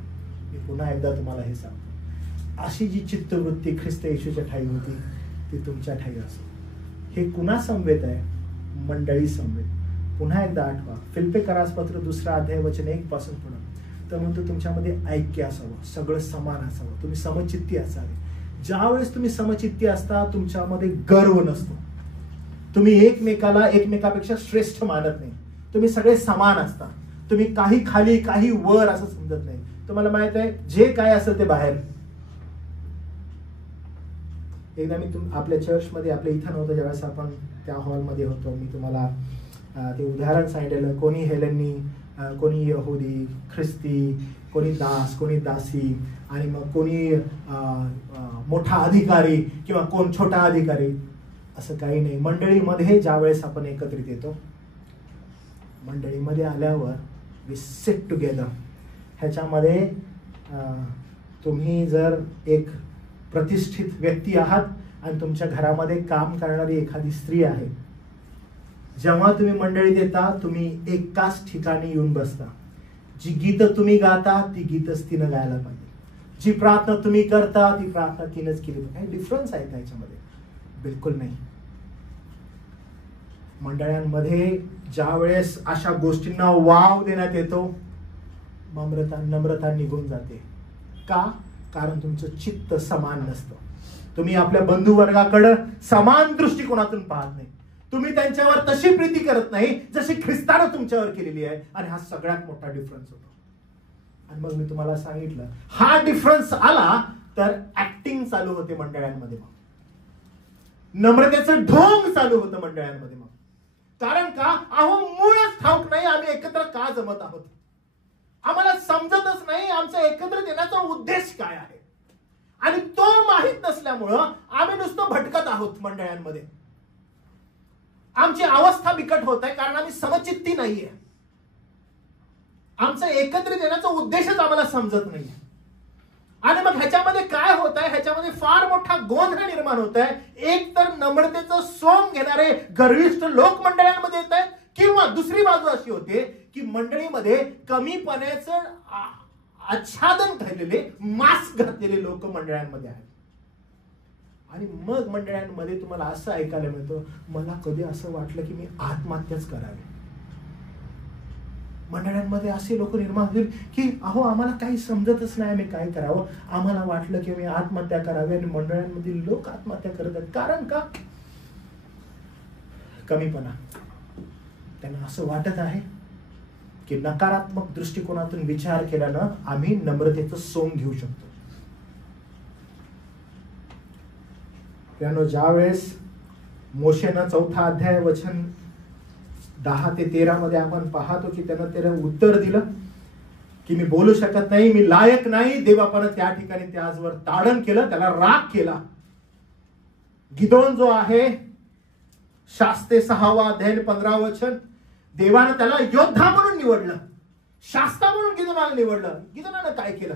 मी पुन्हा एकदा तुम्हाला हे सांगतो, अशी जी चित्तवृत्ती ख्रिस्त येशूच्या ठाई होती ती तुमच्या ठाई असो. हे कुणा समवेत आहे? मंडळी समवेत. पुन्हा एकदा आठवा, फिलिप्पियरास पत्र 2रा अध्याय वचन 1 पासून पुढे तर म्हणतो तुमच्यामध्ये ऐक्य असावं, सगळं समान असावं, तुम्ही समचित्ती असावे. ज्यावेळेस तुम्ही समचित्ती असता तुमच्यामध्ये गर्व नसतो. तुम्ही एकमेकापेक्षा श्रेष्ठ मानत नाही. तुम्ही सगळे समान असता. तुम्ही काही खाली काही वर असं समजत नाही. तुम्हाला माहित आहे जे काय असेल ते बाहेर. एकदा मी आपल्या चर्चमध्ये, आपल्या इथं नव्हतं ज्यावेळेस आपण त्या हॉलमध्ये होतो, मी तुम्हाला ते उदाहरण सांगितलेलं. कोणी हेलेनी, कोणी यहुदी, ख्रिस्ती, कोणी दास, कोणी दासी, आणि मग कोणी मोठा अधिकारी किंवा कोण छोटा अधिकारी, असं काही नाही. मंडळीमध्ये ज्यावेळेस आपण एकत्रित येतो, मंडळीमध्ये आल्यावर वी सिट टुगेदर. ह्याच्यामध्ये तुम्ही जर एक प्रतिष्ठित व्यक्ती आहात आणि तुमच्या घरामध्ये काम करणारी एखादी स्त्री आहे, जेव्हा तुम्ही मंडळीत येता तुम्ही एकाच ठिकाणी येऊन बसता. जी गीतं तुम्ही गाता ती गीतच तिनं गायला पाहिजे. जी प्रार्थना तुम्ही करता ती प्रार्थना तिनंच केली पाहिजे. काही डिफरन्स आहे का याच्यामध्ये? बिलकुल नाही. मंडळांमध्ये ज्या वेळेस अशा गोष्टींना वाव देण्यात येतो, नम्रता निघून जाते. का? कारण तुमचं चित्त समान नसतं. तुम्ही आपल्या बंधू वर्गाकडे समान दृष्टिकोनातून पाहत नाही. तुम्ही त्यांच्यावर तशी प्रीती करत नाही जशी ख्रिस्तानं तुमच्यावर केलेली आहे. आणि हा सगळ्यात मोठा डिफरन्स होतो. आणि मग मी तुम्हाला सांगितलं, हा डिफरन्स आला तर ऍक्टिंग चालू होते मंडळांमध्ये. मग नम्रतेचं ढोंग चालू होतं मंडळांमध्ये. मग कारण का? अहो मूळच ठाऊक नाही आम्ही एकत्र का जमत आहोत. आम्हाला समजतच नाही आमचा एकत्र येण्याचा उद्देश काय आहे. आणि तो माहित नसल्यामुळं आम्ही नुसतं भटकत आहोत मंडळांमध्ये. आमची अवस्था बिकट होत आहे कारण आम्ही समचित्ती नाहीये. आमचं एकत्रित येण्याचा उद्देशच आम्हाला समजत नाहीये. आणि मग ह्याच्यामध्ये काय होत आहे? ह्याच्यामध्ये फार मोठा गोंधळ निर्माण होत आहे. एक तर नम्रतेचं सोंग घेणारे गर्विष्ठ लोक मंडळांमध्ये येत आहेत, किंवा दुसरी बाजू अशी होते की मंडळीमध्ये कमीपणाचं आच्छादन केलेले, मास्क घातलेले लोक मंडळांमध्ये आहेत. आणि मग मंडळांमध्ये तुम्हाला असं ऐकायला मिळतं, मला कधी असं वाटलं की मी आत्महत्याच करावी. मंडळांमध्ये असे लोक निर्माण होतील की अहो आम्हाला काही समजतच नाही, आम्ही काय करावं. आम्हाला वाटलं की मी आत्महत्या करावी. आणि मंडळांमधील लोक आत्महत्या करत आहेत. कारण का? कमीपणा. त्यांना असं वाटत आहे की नकारात्मक दृष्टिकोनातून विचार केल्यानं आम्ही नम्रतेचं सोंग घेऊ शकतो. ज्या वेळेस मोशेनं 4 अध्याय वचन 10 ते 13 मध्ये आपण पाहतो की त्यानं त्याला उत्तर दिलं की मी बोलू शकत नाही, मी लायक नाही. देवापण त्या ठिकाणी त्याचवर ताडण केलं, त्याला राग केला. गिदोन जो आहे, शास्ते 6 अध्याय 15 वचन, देवानं त्याला योद्धा म्हणून निवडलं, शास्ता म्हणून गिदोनाला निवडलं. गिदोनानं काय केलं?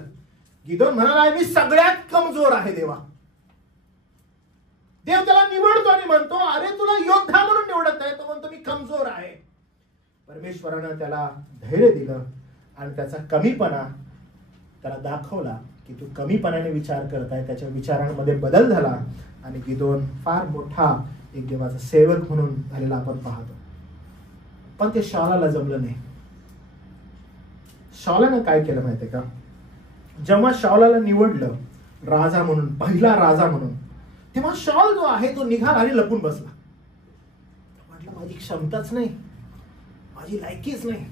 गिदोन म्हणाला मी सगळ्यात कमजोर आहे देवा. देव त्याला निवडतो आणि म्हणतो अरे तुला योद्धा म्हणून निवडत आहे. तो म्हणतो मी कमजोर आहे. परमेश्वरानं त्याला धैर्य दिलं आणि त्याचा कमीपणा त्याला दाखवला की तू कमीपणाने विचार करत आहे. त्याच्या विचारांमध्ये बदल झाला आणि गिदोन फार मोठा एक देवाचा सेवक म्हणून झालेला आपण पाहतो. पण ते शाऊलाला जमलं नाही. शाऊलानं काय केलं माहितीये का? जेव्हा शाऊलाला निवडलं राजा म्हणून, पहिला राजा म्हणून, तेव्हा शाऊल जो आहे तो निघाला आणि लपून बसला. म्हटलं माझी क्षमताच नाही, माझी लायकीच नाही.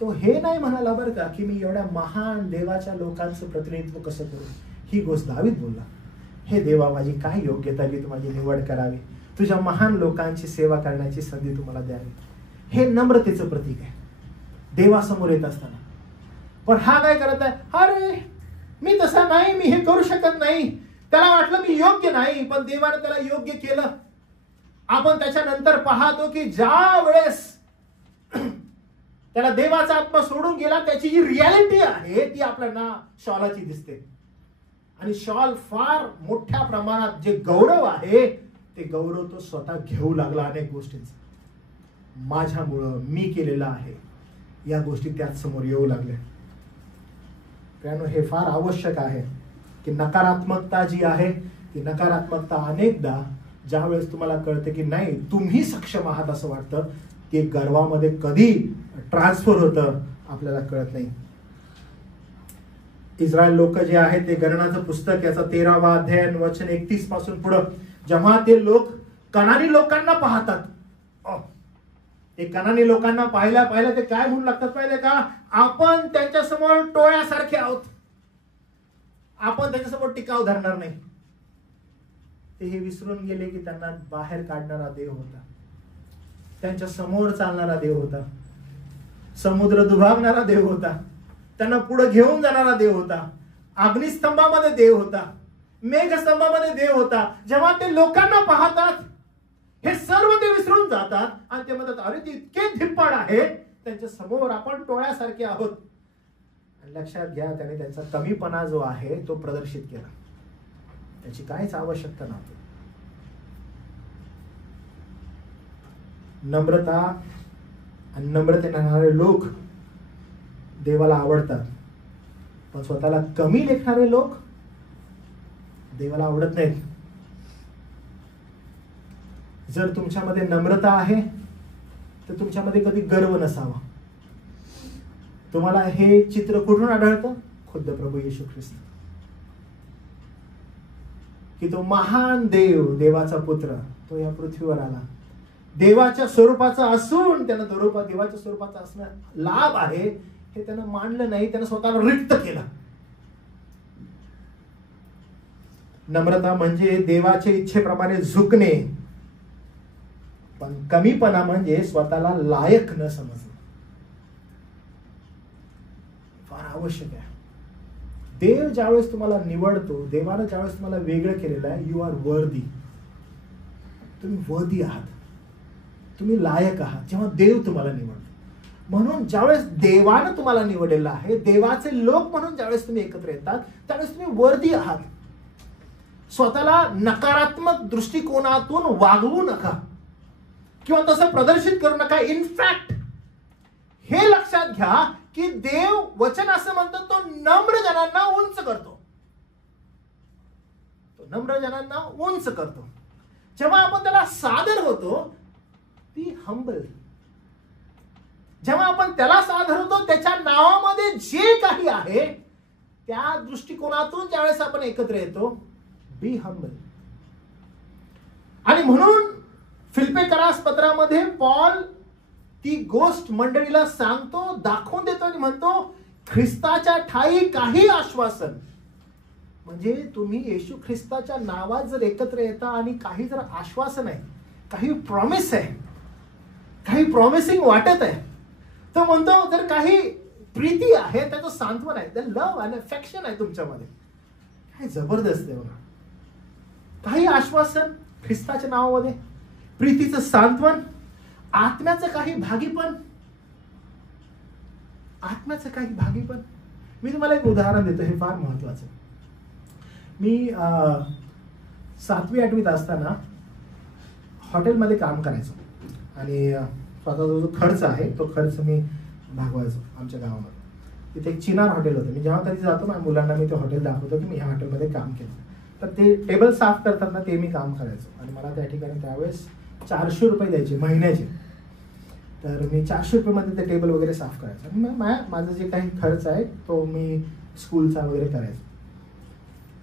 तो हे नाही म्हणाला बरं का की मी एवढ्या महान देवाच्या लोकांचं प्रतिनिधित्व कसं करू. ही गोष्ट दावीद बोलला, हे देवा माझी काय योग्यता की तू माझी निवड करावी, तुझ्या महान लोकांची सेवा करण्याची संधी तुम्हाला द्यावी. हे नम्रतेचं प्रतीक आहे देवासमोर येत असताना. पण हा काय करत आहे, अरे मी तसा नाही, मी हे करू शकत नाही. त्याला वाटलं मी योग्य नाही, पण देवाने त्याला योग्य केलं. आपण त्याच्यानंतर पाहतो की ज्या वेळेस त्याला देवाचा आत्मा सोडून गेला, त्याची जी रियालिटी आहे ती आपल्याला शॉलाची दिसते. आणि शॉल फार मोठ्या प्रमाणात जे गौरव आहे ते गौरव तो स्वतः घेऊ लागला अनेक गोष्टींचा. माझ्यामुळं मी केलेलं आहे या गोष्टी त्यात समोर येऊ लागल्या. कारण हे फार आवश्यक आहे की नकारात्मकता जी आहे ती नकारात्मकता अनेकदा ज्या वेळेस तुम्हाला कळते की नाही तुम्ही सक्षम आहात असं वाटतं, ते गर्वामध्ये कधी ट्रान्सफर होतं आपल्याला कळत नाही. इस्रायल लोक जे आहेत ते गणनाचं पुस्तक याचा 13वा अध्याय वचन 31 पासून पुढे जेव्हा ते लोक कनानी लोकांना पाहतात, ते कनानी लोकांना पाहिल्या ते काय म्हणू लागतात माहिती का? आपण त्यांच्या समोर टोळ्यासारखे आहोत, आपण त्याच्यासमोर टिकाव धरणार नाही. ते हे विसरून गेले की त्यांना बाहेर काढणारा देव होता, त्यांच्या समोर चालणारा देव होता, समुद्र दुभागणारा देव होता, त्यांना पुढे घेऊन जाणारा देव होता, अग्निस्तंभामध्ये देव होता, मेघस्तंभामध्ये देव होता. जेव्हा ते लोकांना पाहतात हे सर्व ते विसरून जातात आणि ते म्हणतात अरे ते इतके धिप्पाड आहेत त्यांच्या समोर आपण टोळ्यासारखे आहोत. आणि लक्षात घ्या, त्याने त्यांचा कमीपणा जो आहे तो प्रदर्शित केला. त्याची काहीच आवश्यकता नव्हती. नम्रता आणि नम्रतेने राहणारे लोक देवाला आवडतात, पण स्वतःला कमी लेखणारे लोक देवाला आवडत नाहीत. जर तुमच्यामध्ये नम्रता आहे तर तुमच्यामध्ये कधी गर्व नसावा. तुम्हाला हे चित्र कुठून आढळतं? खुद्द प्रभू येशू ख्रिस्त, की तो महान देव, देवाचा पुत्र, तो या पृथ्वीवर आला. देवाच्या स्वरूपाचा असून त्यानं देवाच्या स्वरूपाचा असणं लाभ आहे हे त्यानं मानलं नाही, त्यानं स्वतःला रिक्त केलं. नम्रता म्हणजे देवाच्या इच्छेप्रमाणे झुकणे, पण कमीपणा म्हणजे स्वतःला लायक न समजणं. फार आवश्यक आहे. देव ज्यावेळेस तुम्हाला निवडतो, देवानं ज्यावेळेस तुम्हाला वेगळं केलेलं आहे, यू आर वर्दी. तुम्ही वर्दी आहात, तुम्ही लायक आहात जेव्हा देव तुम्हाला निवडतो. म्हणून ज्यावेळेस देवानं तुम्हाला निवडलेलं आहे, देवाचे लोक म्हणून ज्यावेळेस तुम्ही एकत्र येतात, त्यावेळेस तुम्ही वर्दी आहात. स्वतःला नकारात्मक दृष्टिकोनातून वागवू नका किंवा तसं प्रदर्शित करू नका. इनफॅक्ट हे लक्षात घ्या की देव वचन असं म्हणतो, तो नम्र जनांना उंच करतो. तो नम्र जनांना उंच करतो. जेव्हा आपण त्याला सादर होतो, बी हंबल. जेव्हा आपण त्याला सादर होतो, त्याच्या नावामध्ये जे काही आहे त्या दृष्टिकोनातून ज्यावेळेस आपण एकत्र येतो, बी हंबल. आणि म्हणून फिलिप्पियरास पत्रामध्ये पॉल ती गोष्ट मंडळीला सांगतो, दाखवून देतो आणि म्हणतो, ख्रिस्ताच्या ठाई काही आश्वासन, म्हणजे तुम्ही येशू ख्रिस्ताच्या नावात जर एकत्र येता आणि काही जर आश्वासन आहे, काही प्रॉमिस आहे, काही प्रॉमिसिंग वाटत आहे, तो म्हणतो जर काही प्रीती आहे, त्याचं सांत्वन आहे, लव्ह आणि अफेक्शन आहे तुमच्यामध्ये, काय जबरदस्त आहे बघा. काही आश्वासन ख्रिस्ताच्या नावामध्ये, प्रीतीचं सांत्वन, आत्म्याचं काही भागीपण, आत्म्याचं काही भागीपण. मी तुम्हाला एक उदाहरण देतो, हे फार महत्वाचं. मी 7वी 8वीत असताना हॉटेलमध्ये काम करायचो आणि स्वतःचा जो खर्च आहे तो खर्च मी भागवायचो आमच्या गावामध्ये. तिथे एक चिनार हॉटेल होतं. मी जेव्हा कधी जातो माझ्या मुलांना मी ते हॉटेल दाखवतो की मी ह्या हॉटेलमध्ये काम केलं. तर ते टेबल साफ करतात ना, ते मी काम करायचो आणि मला त्या ठिकाणी त्यावेळेस 400 रुपये द्यायचे महिन्याचे. तर मी 400 रुपयामध्ये ते टेबल वगैरे साफ करायचं आणि माझं जे काही खर्च आहे तो मी स्कूलचा वगैरे करायचो.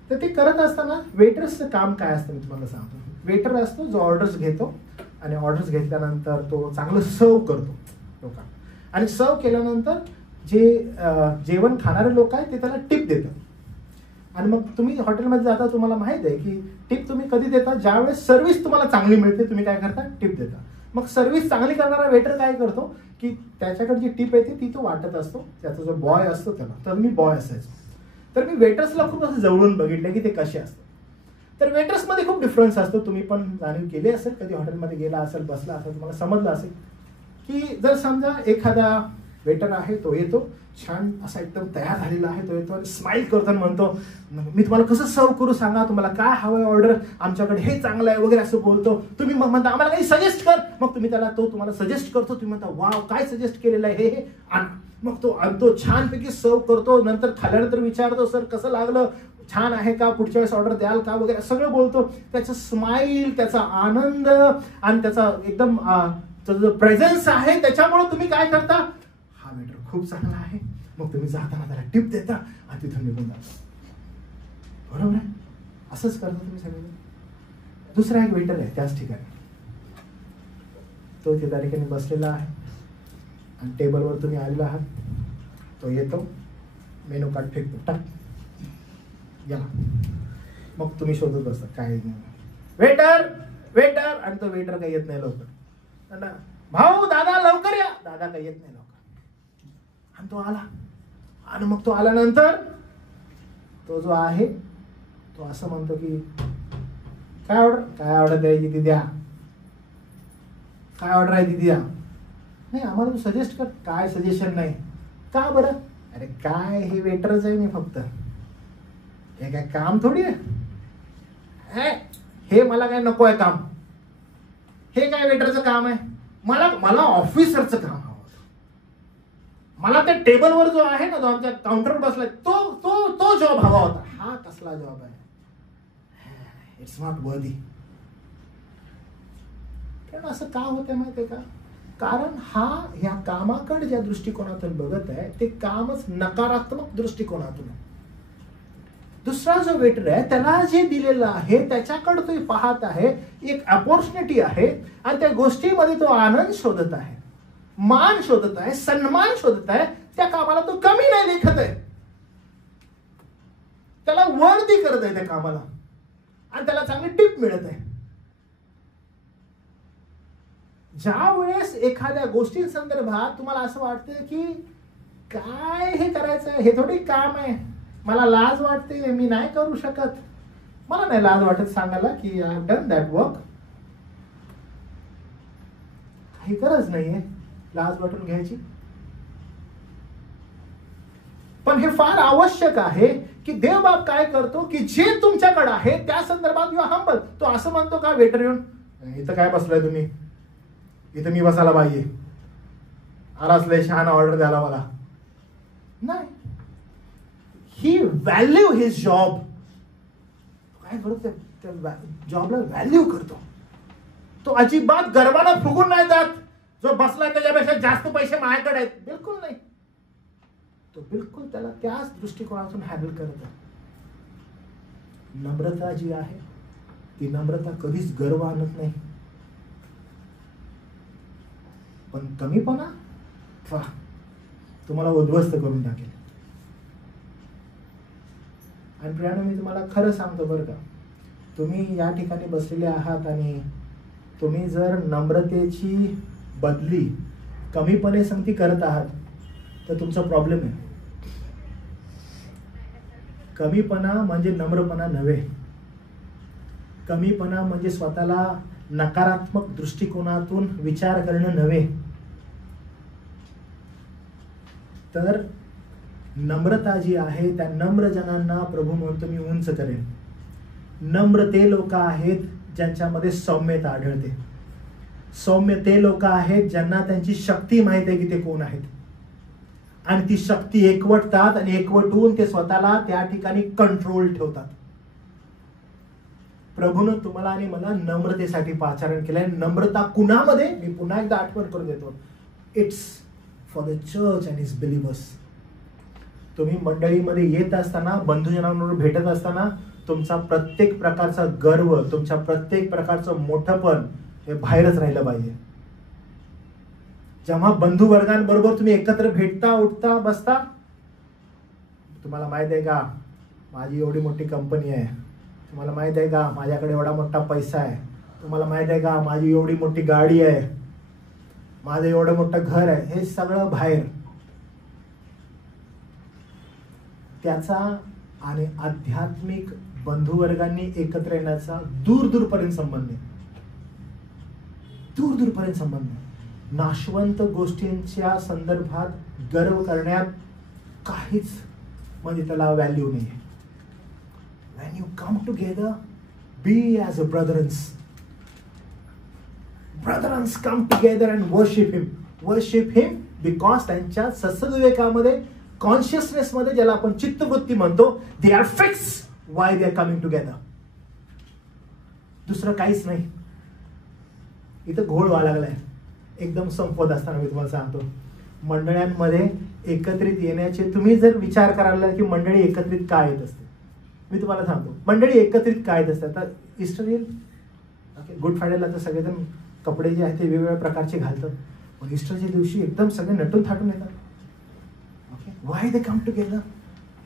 तर ते करत असताना वेटर्सचं काम काय असतं मी तुम्हाला सांगतो. वेटर असतो जो ऑर्डर्स घेतो आणि ऑर्डर्स घेतल्यानंतर तो चांगलं सर्व करतो लोकांना, आणि सर्व केल्यानंतर जे जेवण खाणारे लोक आहेत ते त्याला टिप देतात. आणि मग तुम्ही हॉटेलमध्ये जाता, तुम्हाला माहित आहे की टिप तुम्ही कधी देता? ज्यावेळेस सर्व्हिस तुम्हाला चांगली मिळते तुम्ही काय करता? टिप देता. मग सर्व्हिस चांगली करणारा वेटर काय करतो की त्याच्याकडे जी टिप येते ती तो वाटत असतो, त्याचा जो बॉय असतो त्याला. तर मी बॉय असायचो. तर मी वेटर्सला खूप असं जवळून बघितलं की ते कसे असतात. तर वेटर्समध्ये खूप डिफरन्स असतो. तुम्ही पण जाणीव केली असेल, कधी हॉटेलमध्ये गेला असेल, बसला असेल, तुम्हाला समजलं असेल की जर समजा एखादा वेटर आहे, तो येतो छान असा एकदम तयार झालेला आहे, तो येतो आणि स्माइल करतो आणि म्हणतो, मी तुम्हाला कसं सर्व करू सांगा, तुम्हाला काय हवं आहे ऑर्डर, आमच्याकडे हे चांगलं आहे वगैरे असं बोलतो. तुम्ही मग म्हणता आम्हाला काही सजेस्ट कर, मग तुम्ही त्याला तो तुम्हाला सजेस्ट करतो. तुम्ही म्हणता वाव काय सजेस्ट केलेलं आहे हे आण. मग तो आणतो, छानपैकी सर्व करतो. नंतर खाल्यानंतर विचारतो, सर कसं लागलं, छान आहे का, पुढच्या वेळेस ऑर्डर द्याल का वगैरे सगळं बोलतो. त्याचं स्माइल, त्याचा आनंद आणि त्याचा एकदम जो प्रेझेन्स आहे त्याच्यामुळे तुम्ही काय करता, हा वेटर खूप चांगला आहे. मग तुम्ही जाताना त्याला टिप देता आणि तिथून निघून जाता. बरोबर आहे? असंच करता तुम्ही सगळे. दुसरा एक वेटर आहे त्याच ठिकाणी, तो त्या ठिकाणी बसलेला आहे आणि टेबलवर तुम्ही आलेला आहात. तो येतो, मेनू कार्ड फेकतो, टाक गेला. मग तुम्ही शोधत बसता काय वेटर वेटर, आणि तो वेटर काही येत नाही लवकर. भाऊ दादा लवकर या, दादा काही येत नाही लवकर. आणि तो आला, आणि मग तो आल्यानंतर तो जो आहे तो असं म्हणतो की काय ऑर्डर द्यायची ती द्या, काय ऑर्डर आहे ती द्या. नाही आम्हाला तू सजेस्ट कर. काय सजेशन नाही? का बरं? अरे काय हे वेटरच आहे मी फक्त, हे काय काम थोडी आहे. हे मला काय नको आहे काम. हे काय वेटरचं काम आहे? मला ऑफिसरचं काम हवं. मला त्या टेबलवर जो आहे ना, जो आमच्या काउंटरवर बसलाय तो जॉब हवा होता. हा कसला जॉब आहे? It's not worthy. कारण असं का होतंय माहितीये का? कारण हा ह्या कामाकडे ज्या दृष्टिकोनातून बघत आहे ते कामच नकारात्मक दृष्टिकोनातून आहे. दुसरा जो वेटर आहे त्याला जे दिलेलं आहे त्याच्याकडे तो पाहत आहे, एक अपॉर्च्युनिटी आहे आणि त्या गोष्टीमध्ये तो आनंद शोधत आहे, मान शोधत आहे, सन्मान शोधत आहे. त्या कामाला तो कमी नाही लेखत आहे, त्याला वर्दी करत आहे त्या कामाला आणि त्याला चांगली टिप मिळत आहे. ज्या वेळेस एखाद्या गोष्टी संदर्भात तुम्हाला असं वाटतं की काय हे करायचं, हे थोडी काम आहे, मला लाज वाटते, मी नाही करू शकत. मला नाही लाज वाटत सांगायला की I have done that work. काही गरज नाहीये लाज वाटून घ्यायची. पण हे फार आवश्यक आहे की देवबाप काय करतो की जे तुमच्याकडे आहे त्या संदर्भात यू हंबल. तो असं म्हणतो का वेटर येऊन, इथं काय बसलाय तुम्ही, इथं मी बसायला पाहिजे, आलाच लय छान ऑर्डर द्यायला मला. नाही, ही व्हॅल्यू हिज जॉब. काय करतो त्या जॉबला व्हॅल्यू करतो. तो अजिबात गर्वानं फुगून नाही जात, जो बसलाय त्याच्यापेक्षा जास्त पैसे माझ्याकडे आहेत, बिलकुल नाही. तो बिलकुल त्याला त्याच दृष्टिकोनातून हँडल करतो. नम्रता जी आहे ती नम्रता कधीच गर्व आणत नाही, पण कमीपणा तुम्हाला उद्ध्वस्त करून टाकेल. आणि प्रियानो, मी तुम्हाला खरं सांगतो बरं का, तुम्ही या ठिकाणी बसलेले आहात आणि तुम्ही जर नम्रतेची बदली कमीपणे संगती करत आहात तर तुमचा प्रॉब्लेम आहे. कमीपणा म्हणजे नम्रपणा नव्हे. कमीपणा म्हणजे स्वतःला नकारात्मक दृष्टिकोनातून विचार करणं नव्हे, तर नम्रता जी आहे त्या नम्र जनांना प्रभू म्हणतो मी उंच करेन. नम्र ते लोक आहेत ज्यांच्यामध्ये सौम्यता आढळते. सौम्य ते लोक आहेत ज्यांना त्यांची शक्ती माहित आहे की ते कोण आहेत आणि ती शक्ती एकवटतात आणि एकवटून ते स्वतःला त्या ठिकाणी कंट्रोल ठेवतात. प्रभूनं तुम्हाला आणि मला नम्रतेसाठी पाचारण केलंय. नम्रता कुणामध्ये? मी पुन्हा एकदा आठवण करून देतो, it's for the church and his believers. तुम्ही मंडळीमध्ये येत असताना, बंधुजनांबरोबर भेटत असताना तुमचा प्रत्येक प्रकारचा गर्व, तुमच्या प्रत्येक प्रकारचं मोठंपण हे बाहेरच राहिलं पाहिजे. जेव्हा बंधू वर्गांबरोबर तुम्ही एकत्र भेटता, उठता, बसता, तुम्हाला माहित आहे का माझी एवढी मोठी कंपनी आहे, तुम्हाला माहित आहे का माझ्याकडे एवढा मोठा पैसा आहे, तुम्हाला माहित आहे का माझी एवढी मोठी गाडी आहे, माझं एवढं मोठं घर आहे, हे सगळं बाहेर. त्याचा आणि आध्यात्मिक बंधुवर्गांनी एकत्र येण्याचा दूरपर्यंत संबंध आहे. दूरपर्यंत संबंध आहे. नाशवंत गोष्टींच्या संदर्भात गर्व करण्यात काहीच म्हणजे त्याला व्हॅल्यू नाही. When you come together, be as a brothers. Brothers come together and worship him. Worship him because त्यांच्या सत्सद्विवेकामध्ये, कॉन्शियसनेस मध्ये, ज्याला आपण चित्तवृत्ती म्हणतो, they are fixed why they are coming together. दुसरं काहीच नाही. इथं घोळ व्हायला लागलाय. एकदम संपत असताना मी तुम्हाला सांगतो, मंडळांमध्ये एकत्रित येण्याचे तुम्ही जर विचार करायला की मंडळी एकत्रित काय येत असते, मी तुम्हाला सांगतो मंडळी एकत्रित काय येत असते. आता ईस्टर येईल, ओके, गुड फ्रायडेला तर सगळेजण कपडे जे आहेत ते वेगवेगळ्या प्रकारचे घालतात, पण ईस्टरच्या दिवशी एकदम सगळे नटून थाटून येतात. ओके, वाय दे कम टुगेदर.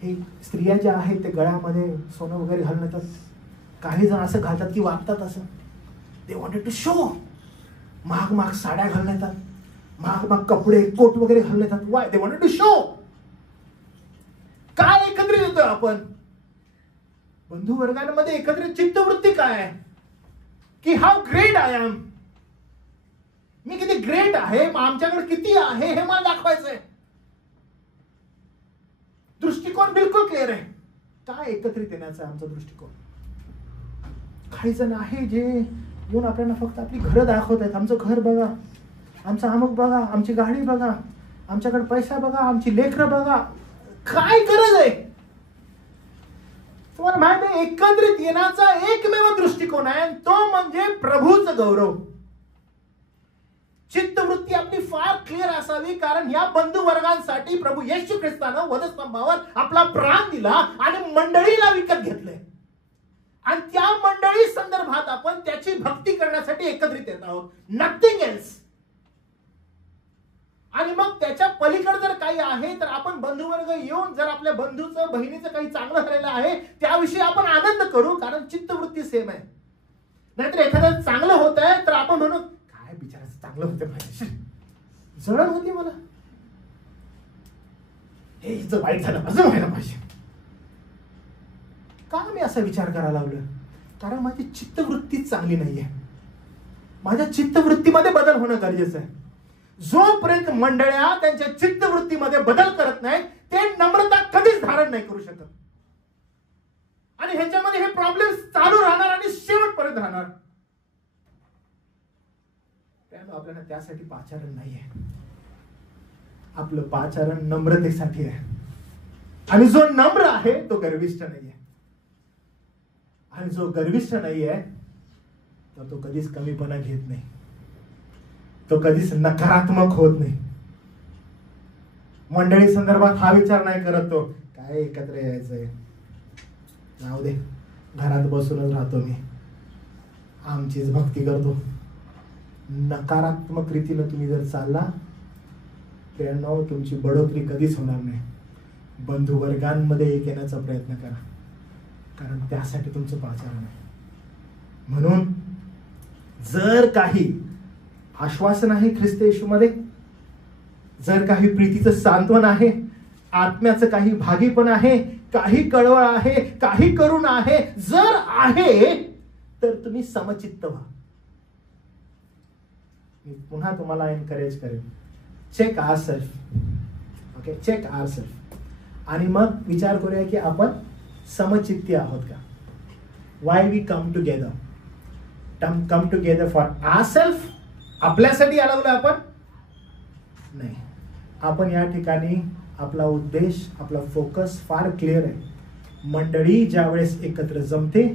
हे स्त्रिया ज्या आहेत ते गळ्यामध्ये सोनं वगैरे घालून येतात. काही जण असं घालतात की वागतात असं. They wanted to show. महाग साड्या घालून येतात, महाग कपडे, कोट वगैरे घालून येतात. Why they wanted to show. काय एकत्रित येतोय आपण बंधू वर्गांमध्ये? एकत्रित चित्तवृत्ती काय आहे की हाऊ ग्रेट आय एम, मी किती ग्रेट आहे, आमच्याकडे किती आहे हे मला दाखवायचंय. दृष्टिकोन बिलकुल क्लिअर आहे. काय एकत्रित येण्याचा आमचा दृष्टिकोन. काही जण आहे जे येऊन आपल्याला फक्त आपली घरं दाखवत आहेत. आमचं घर बघा, आमचं अमुक बघा, आमची गाडी बघा, आमच्याकडे पैसा बघा, आमची लेकरं बघा. काय गरज आहे? तुम्हाला माहिती आहे, एकत्रित येण्याचा एकमेव दृष्टिकोन आहे, तो म्हणजे प्रभूचं गौरव. चित्तवृत्ती आपली फार क्लिअर असावी, कारण या बंधू वर्गांसाठी प्रभू येशू ख्रिस्तानं वधस्तंभावर आपला प्राण दिला आणि मंडळीला विकत घेतलंय. आणि त्या मंडळी संदर्भात आपण त्याची भक्ती करण्यासाठी एकत्रित येत आहोत, नथिंग एल्स. आणि मग त्याच्या पलीकडे जर काही आहे तर आपण बंधुवर्ग येऊन जर आपल्या बंधूचं बहिणीचं काही चांगलं झालेलं आहे त्याविषयी आपण आनंद करू, कारण चित्तवृत्ती सेम आहे. नाहीतर एखादं चांगलं होत आहे तर आपण म्हणू काय बिचाराचं चांगलं होतं, पाहिजे जळण होती मला, हे हिचं वाईट झालं असं व्हायला पाहिजे. का मी असा विचार करायला लागलो? कारण माझी चित्तवृत्ती चांगली नाहीये. माझ्या चित्तवृत्तीमध्ये बदल होणं गरजेचं आहे. जोपर्यंत मंडळ्या त्यांच्या चित्तवृत्तीमध्ये बदल करत नाही ते नम्रता कधीच धारण नाही करू शकत. आणि ह्याच्यामध्ये हे प्रॉब्लेम चालू राहणार आणि शेवटपर्यंत राहणार. त्यामुळे आपल्याला त्यासाठी पाचारण नाहीये. आपलं पाचारण नम्रतेसाठी आहे. आणि जो नम्र आहे तो गर्विष्ठ नाहीये. आणि जो गर्विष्ठ नाहीये तर तो कधीच कमीपणा घेत नाही, तो कधीच नकारात्मक होत नाही. मंडळी संदर्भात हा विचार नाही करत तो काय एकत्र यायचंय, जाऊ दे घरात बसूनच राहतो मी, आमचीच भक्ती करतो. नकारात्मक रीतीनं तुम्ही जर चालला तर तुमची बढोतरी कधीच होणार नाही. बंधुवर्गांमध्ये एक येण्याचा प्रयत्न करा, कारण त्यासाठी तुमचं पाचारण आहे. म्हणून जर काही आश्वासन आहे ख्रिस्त येशूमध्ये, जर काही प्रीतीचं सांत्वन आहे, आत्म्याचं काही भागीपण आहे, काही कळवळ आहे, काही करुण आहे, जर आहे तर तुम्ही समचित्त व्हा. मी पुन्हा तुम्हाला एनकरेज करेन, check ourselves. Okay, check ourselves. आणि मग विचार करूया की आपण समचित्ती आहोत का. Why we come together. Come together for ourselves. आपल्यासाठी आलो आपण नाही. आपण या ठिकाणी आपला उद्देश, आपला फोकस फार क्लिअर आहे. मंडळी ज्या वेळेस एकत्र जमते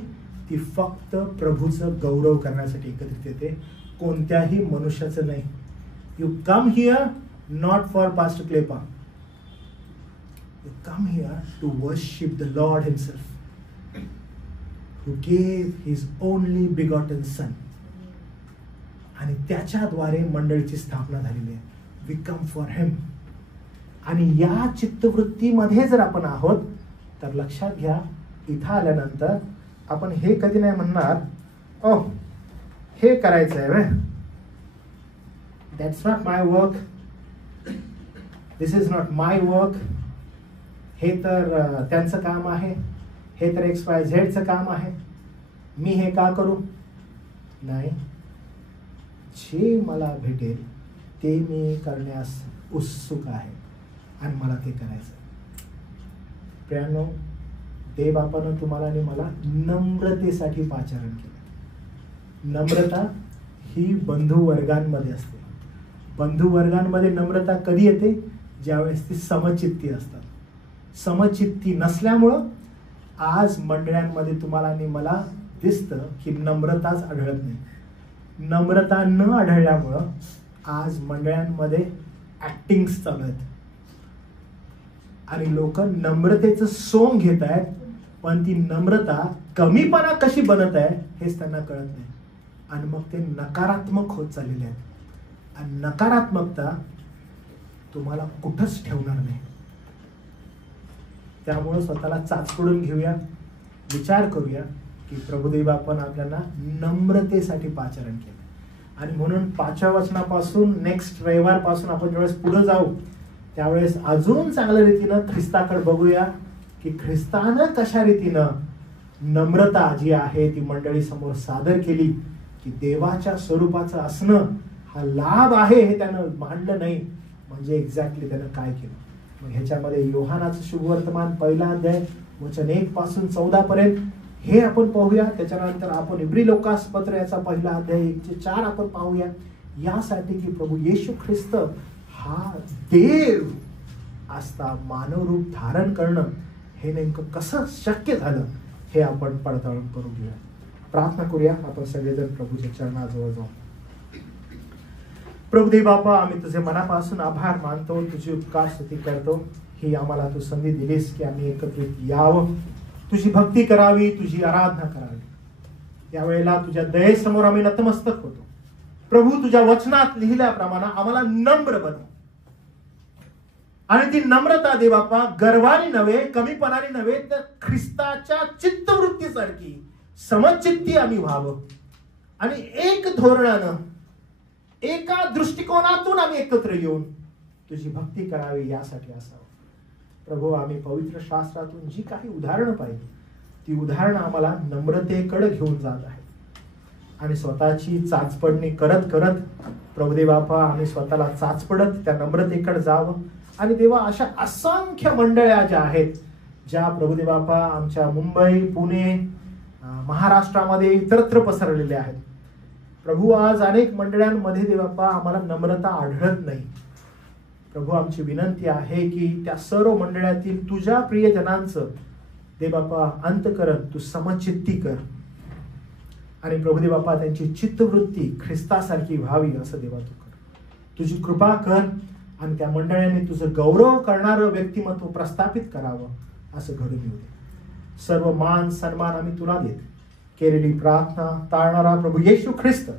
ती फक्त प्रभूचं गौरव करण्यासाठी एकत्रित येते, कोणत्याही मनुष्याचं नाही. You come here not for pastor क्लेपा, you come here to worship the Lord himself who gave his only begotten son. आणि त्याच्याद्वारे मंडळीची स्थापना झालेली आहे. We come for him. आणि या चित्तवृत्तीमध्ये जर आपण आहोत तर लक्षात घ्या, इथं आल्यानंतर आपण हे कधी नाही म्हणणार ओ हे करायचं आहे, that's not my work, this is not my work, हे तर त्यांचं काम आहे, हे तर XYZचं काम आहे, मी हे का करू. नाही, जे मला भेटेल ते मी करण्यास उत्सुक आहे आणि मला ते करायचं. प्रियांनो, देवबापानं तुम्हाला आणि मला नम्रतेसाठी पाचारण केलं. नम्रता ही बंधुवर्गांमध्ये असते. बंधुवर्गांमध्ये नम्रता कधी येते? ज्यावेळेस ती समचित्ती असतात. समचित्ती नसल्यामुळं आज मंडळांमध्ये तुम्हाला आणि मला दिसतं की नम्रताच आढळत नाही. नम्रता न आढळल्यामुळं आज मंडळांमध्ये ऍक्टिंग्स चालू आहेत आणि लोक नम्रतेचं सोंग घेत आहेत, पण ती नम्रता कमीपणा कशी बनत आहे हेच त्यांना कळत नाही. आणि मग ते नकारात्मक होत चाललेले आहेत. आणि नकारात्मकता तुम्हाला कुठंच ठेवणार नाही. त्यामुळं स्वतःला चाचपडून घेऊया, विचार करूया की प्रभुदेव आपण आपल्याला नम्रतेसाठी पाचारण केलं. आणि म्हणून 5व्या वचनापासून नेक्स्ट रविवारपासून आपण ज्यावेळेस पुढे जाऊ त्यावेळेस अजून चांगल्या रीतीनं ख्रिस्ताकडे बघूया की ख्रिस्तानं कशा रीतीनं नम्रता जी आहे ती मंडळी समोर सादर केली, की देवाच्या स्वरूपाचं असणं हा लाभ आहे हे त्यानं मांडलं नाही, म्हणजे एक्झॅक्टली त्यानं काय केलं. मग ह्याच्यामध्ये योहानाचं शुभवर्तमान 1 अध्याय वचन 1 पासून 14 पर्यंत हे आपण पाहूया. त्याच्यानंतर आपण इब्री लोकास पत्र याचा 1 अध्याय 1 ते 4 आपण पाहूया, यासाठी की प्रभू येशू ख्रिस्त हा देव असता मानव रूप धारण करणं हे नेमकं कसं शक्य झालं हे आपण पडताळून करून घेऊया. प्रार्थना करूया आपण सगळेजण प्रभूच्या चरणाजवळ जाऊ. प्रभुदेव बापा, आम्ही तुझे मनापासून आभार मानतो, तुझी उपकार स्तुती करतो. ही आम्हाला तू संधी दिलीस की आम्ही एकत्रित यावं, तुझी भक्ती करावी, तुझी आराधना करावी. यावेळेला तुझ्या दयेसमोर आम्ही नतमस्तक होतो. प्रभू, तुझ्या वचनात लिहिल्याप्रमाणे आम्हाला नम्र बनव, आणि ती नम्रता दे बापा, गर्वाने नव्हे, कमीपणाने नव्हे, तर ख्रिस्ताच्या चित्तवृत्तीसारखी समचित्ती आम्ही व्हावं, आणि एक धोरणानं एका दृष्टिकोनातून आम्ही एकत्र येऊन तुझी भक्ती करावी यासाठी असावं. प्रभू, आम्ही पवित्र शास्त्रातून जी काही उदाहरणं पाहिली ती उदाहरणं आम्हाला नम्रतेकडे घेऊन जात आहे, आणि स्वतःची चाचपडणी करत करत प्रभुदेव बापा आम्ही स्वतःला चाचपडत त्या नम्रतेकडे जावं. आणि देवा, अशा असंख्य मंडळ्या ज्या आहेत, ज्या प्रभुदेव बापा आमच्या मुंबई, पुणे, महाराष्ट्रामध्ये इतरत्र पसरलेल्या आहेत. प्रभू, आज अनेक मंडळांमध्ये देवबापा आम्हाला नम्रता आढळत नाही. प्रभू, आमची विनंती आहे की त्या सर्व मंडळातील तुझ्या प्रियजनांचं देवबापा अंतःकरण तू समचित्ती कर, आणि प्रभुदेव बापा त्यांची चित्तवृत्ती ख्रिस्तासारखी व्हावी असं देवा तू कर. तुझी कृपा कर, आणि त्या मंडळाने तुझं गौरव करणारं व्यक्तिमत्व प्रस्थापित करावं असं घडून येऊ दे. सर्व मान सन्मान आम्ही तुला देत केलेली प्रार्थना ताळणारा प्रभू येशू ख्रिस्त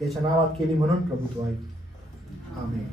याच्या नावात केली म्हणून प्रभू तू ऐक. आमेन.